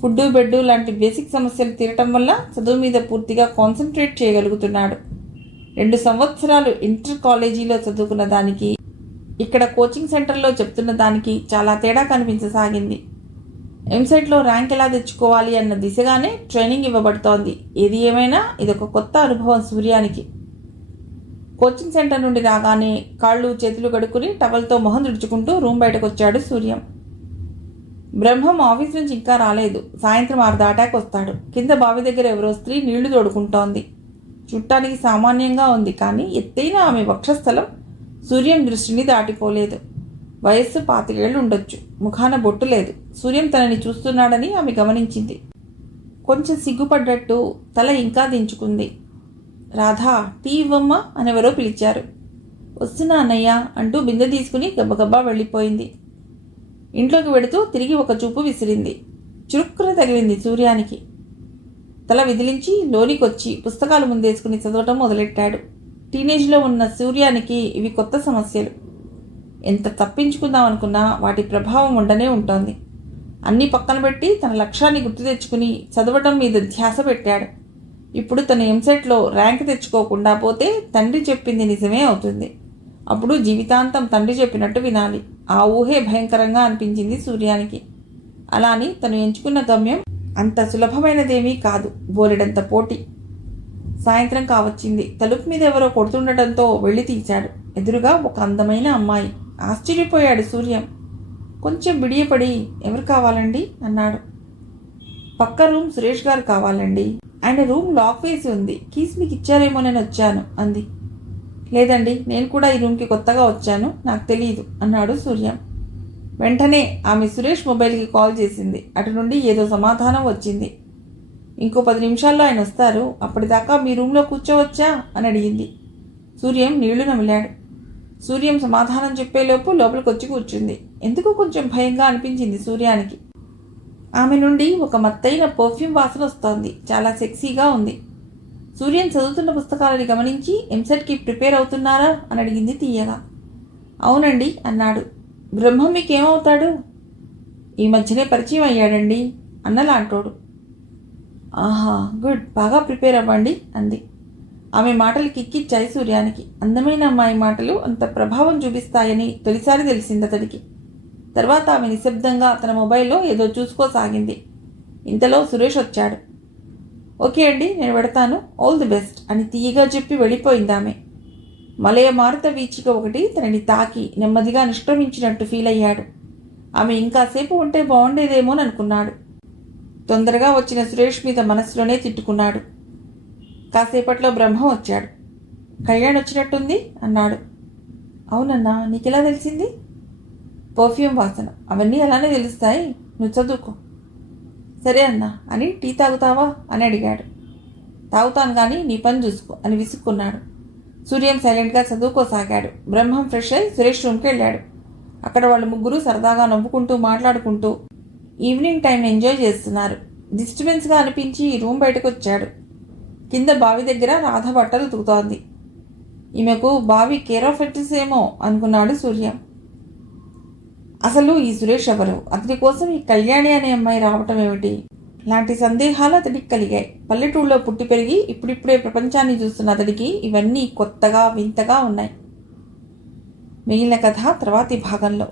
ఫుడ్డు బెడ్డు లాంటి బేసిక్ సమస్యలు తీరటం వల్ల చదువు మీద పూర్తిగా కాన్సన్ట్రేట్ చేయగలుగుతున్నాడు. 2 సంవత్సరాలు ఇంటర్ కాలేజీలో చదువుకున్న దానికి ఇక్కడ కోచింగ్ సెంటర్లో చెప్తున్న దానికి చాలా తేడా కనిపించసాగింది. ఎంసెట్లో ర్యాంక్ ఎలా తెచ్చుకోవాలి అన్న దిశగానే ట్రైనింగ్ ఇవ్వబడుతోంది. ఏది ఏమైనా ఇదొక కొత్త అనుభవం సూర్యానికి. కోచింగ్ సెంటర్ నుండి రాగానే కాళ్ళు చేతులు కడుక్కుని టవల్తో మొహం తుడుచుకుంటూ రూమ్ బయటకు వచ్చాడు సూర్యం. బ్రహ్మం ఆఫీస్ నుంచి ఇంకా రాలేదు. సాయంత్రం 6 దాటాక వస్తాడు. కింద బావి దగ్గర ఎవరో స్త్రీ నీళ్లు తోడుకుంటోంది. చూడటానికి సామాన్యంగా ఉంది, కానీ ఎత్తైన ఆమె వక్షస్థలం సూర్యం దృష్టిని దాటిపోలేదు. వయస్సు 25 ఏళ్ళు ఉండొచ్చు. ముఖాన బొట్టు లేదు. సూర్యం తనని చూస్తున్నాడని ఆమె గమనించింది. కొంచెం సిగ్గుపడ్డట్టు తల ఇంకా దించుకుంది. రాధా, టీ ఇవ్వమ్మా అనెవరో పిలిచారు. వస్తున్నా అన్నయ్య అంటూ బిందె తీసుకుని గబ్బగబ్బా వెళ్ళిపోయింది. ఇంట్లోకి వెడుతూ తిరిగి ఒక చూపు విసిరింది. చురుక్కున తగిలింది సూర్యానికి. తల విదిలించి లోనికొచ్చి పుస్తకాలు ముందేసుకుని చదవటం మొదలెట్టాడు. టీనేజ్లో ఉన్న సూర్యానికి ఇవి కొత్త సమస్యలు. ఎంత తప్పించుకుందామనుకున్నా వాటి ప్రభావం ఉండనే ఉంటోంది. అన్నీ పక్కన పెట్టి తన లక్ష్యాన్ని గుర్తు తెచ్చుకుని చదవటం మీద ధ్యాస పెట్టాడు. ఇప్పుడు తన ఎంసెట్లో ర్యాంక్ తెచ్చుకోకుండా పోతే తండ్రి చెప్పింది నిజమే అవుతుంది. అప్పుడు జీవితాంతం తండ్రి చెప్పినట్టు వినాలి. ఆ ఊహే భయంకరంగా అనిపించింది సూర్యానికి. అలా అని తను ఎంచుకున్న గమ్యం అంత సులభమైనదేమీ కాదు. బోలెడంత పోటీ. సాయంత్రం కావచ్చింది. తలుపు మీద ఎవరో కొడుతుండటంతో వెళ్ళి తీశాడు. ఎదురుగా ఒక అందమైన అమ్మాయి. ఆశ్చర్యపోయాడు సూర్యం. కొంచెం బిడియపడి, ఎవరు కావాలండి అన్నాడు. పక్క రూమ్ సురేష్ గారు కావాలండి. ఆయన రూమ్ లాక్ వేసి ఉంది. కీస్ మీకు ఇచ్చారేమోనని వచ్చాను అంది. లేదండి, నేను కూడా ఈ రూమ్కి కొత్తగా వచ్చాను, నాకు తెలియదు అన్నాడు సూర్యం. వెంటనే ఆమె సురేష్ మొబైల్కి కాల్ చేసింది. అటు నుండి ఏదో సమాధానం వచ్చింది. ఇంకో 10 నిమిషాల్లో ఆయన వస్తారు, అప్పటిదాకా మీ రూమ్లో కూర్చోవచ్చా అని అడిగింది. సూర్యం నీళ్లు నమిలాడు. సూర్యం సమాధానం చెప్పేలోపు లోపలికి వచ్చి కూర్చుంది. ఎందుకు కొంచెం భయంగా అనిపించింది సూర్యానికి. ఆమె నుండి ఒక మత్తైన పర్ఫ్యూమ్ వాసన వస్తోంది. చాలా సెక్సీగా ఉంది. సూర్యం చదువుతున్న పుస్తకాలని గమనించి, ఎంసెట్కి ప్రిపేర్ అవుతున్నారా అని అడిగింది తీయగా. అవునండి అన్నాడు. బ్రహ్మం మీకేమవుతాడు? ఈ మధ్యనే పరిచయం అయ్యాడండి అన్నలాంటోడు. ఆహా, గుడ్, బాగా ప్రిపేర్ అవ్వండి అంది. ఆమె మాటలు కిక్కిచ్చాయి సూర్యానికి. అందమైన అమ్మాయి మాటలు అంత ప్రభావం చూపిస్తాయని తొలిసారి తెలిసింది అతడికి. తర్వాత ఆమె నిశ్శబ్దంగా తన మొబైల్లో ఏదో చూసుకోసాగింది. ఇంతలో సురేష్ వచ్చాడు. ఓకే అండి, నేను పెడతాను, ఆల్ ది బెస్ట్ అని తీయగా చెప్పి వెళ్ళిపోయింది ఆమె. మలయ మారుత వీచిక ఒకటి తనని తాకి నెమ్మదిగా నిష్క్రమించినట్టు ఫీల్ అయ్యాడు. ఆమె ఇంకాసేపు ఉంటే బాగుండేదేమోననుకున్నాడు. తొందరగా వచ్చిన సురేష్ మీద మనసులోనే తిట్టుకున్నాడు. కాసేపట్లో బ్రహ్మ వచ్చాడు. కళ్యాణ్ వచ్చినట్టుంది అన్నాడు. అవునన్నా, నీకెలా తెలిసింది? పర్ఫ్యూమ్ వాసన, అవన్నీ అలానే తెలుస్తాయి, నువ్వు చదువుకో. సరే అన్నా అని టీ తాగుతావా అని అడిగాడు. తాగుతాను కానీ నీ పని చూసుకో అని విసుక్కున్నాడు. సూర్యం సైలెంట్గా చదువుకోసాగాడు. బ్రహ్మం ఫ్రెష్ అయి సురేష్ రూమ్కి వెళ్ళాడు. అక్కడ వాళ్ళు ముగ్గురు సరదాగా నవ్వుకుంటూ మాట్లాడుకుంటూ ఈవినింగ్ టైం ఎంజాయ్ చేస్తున్నారు. డిస్టర్బెన్స్గా అనిపించి రూమ్ బయటకు వచ్చాడు. కింద బావి దగ్గర రాధ బట్టలు ఉతుకుతోంది. ఈమెకు బావి కేర్ ఆఫ్ అడ్రస్ ఏమో అనుకున్నాడు సూర్యం. అసలు ఈ సురేష్ ఎవరు? అతని కోసం ఈ కళ్యాణి అనే అమ్మాయి రావటం ఏమిటి? లాంటి సందేహాలు అతడికి కలిగాయి. పల్లెటూళ్ళలో పుట్టి పెరిగి ఇప్పుడిప్పుడే ప్రపంచాన్ని చూస్తున్న అతడికి ఇవన్నీ కొత్తగా వింతగా ఉన్నాయి. మిగిలిన కథ తర్వాతి భాగంలో.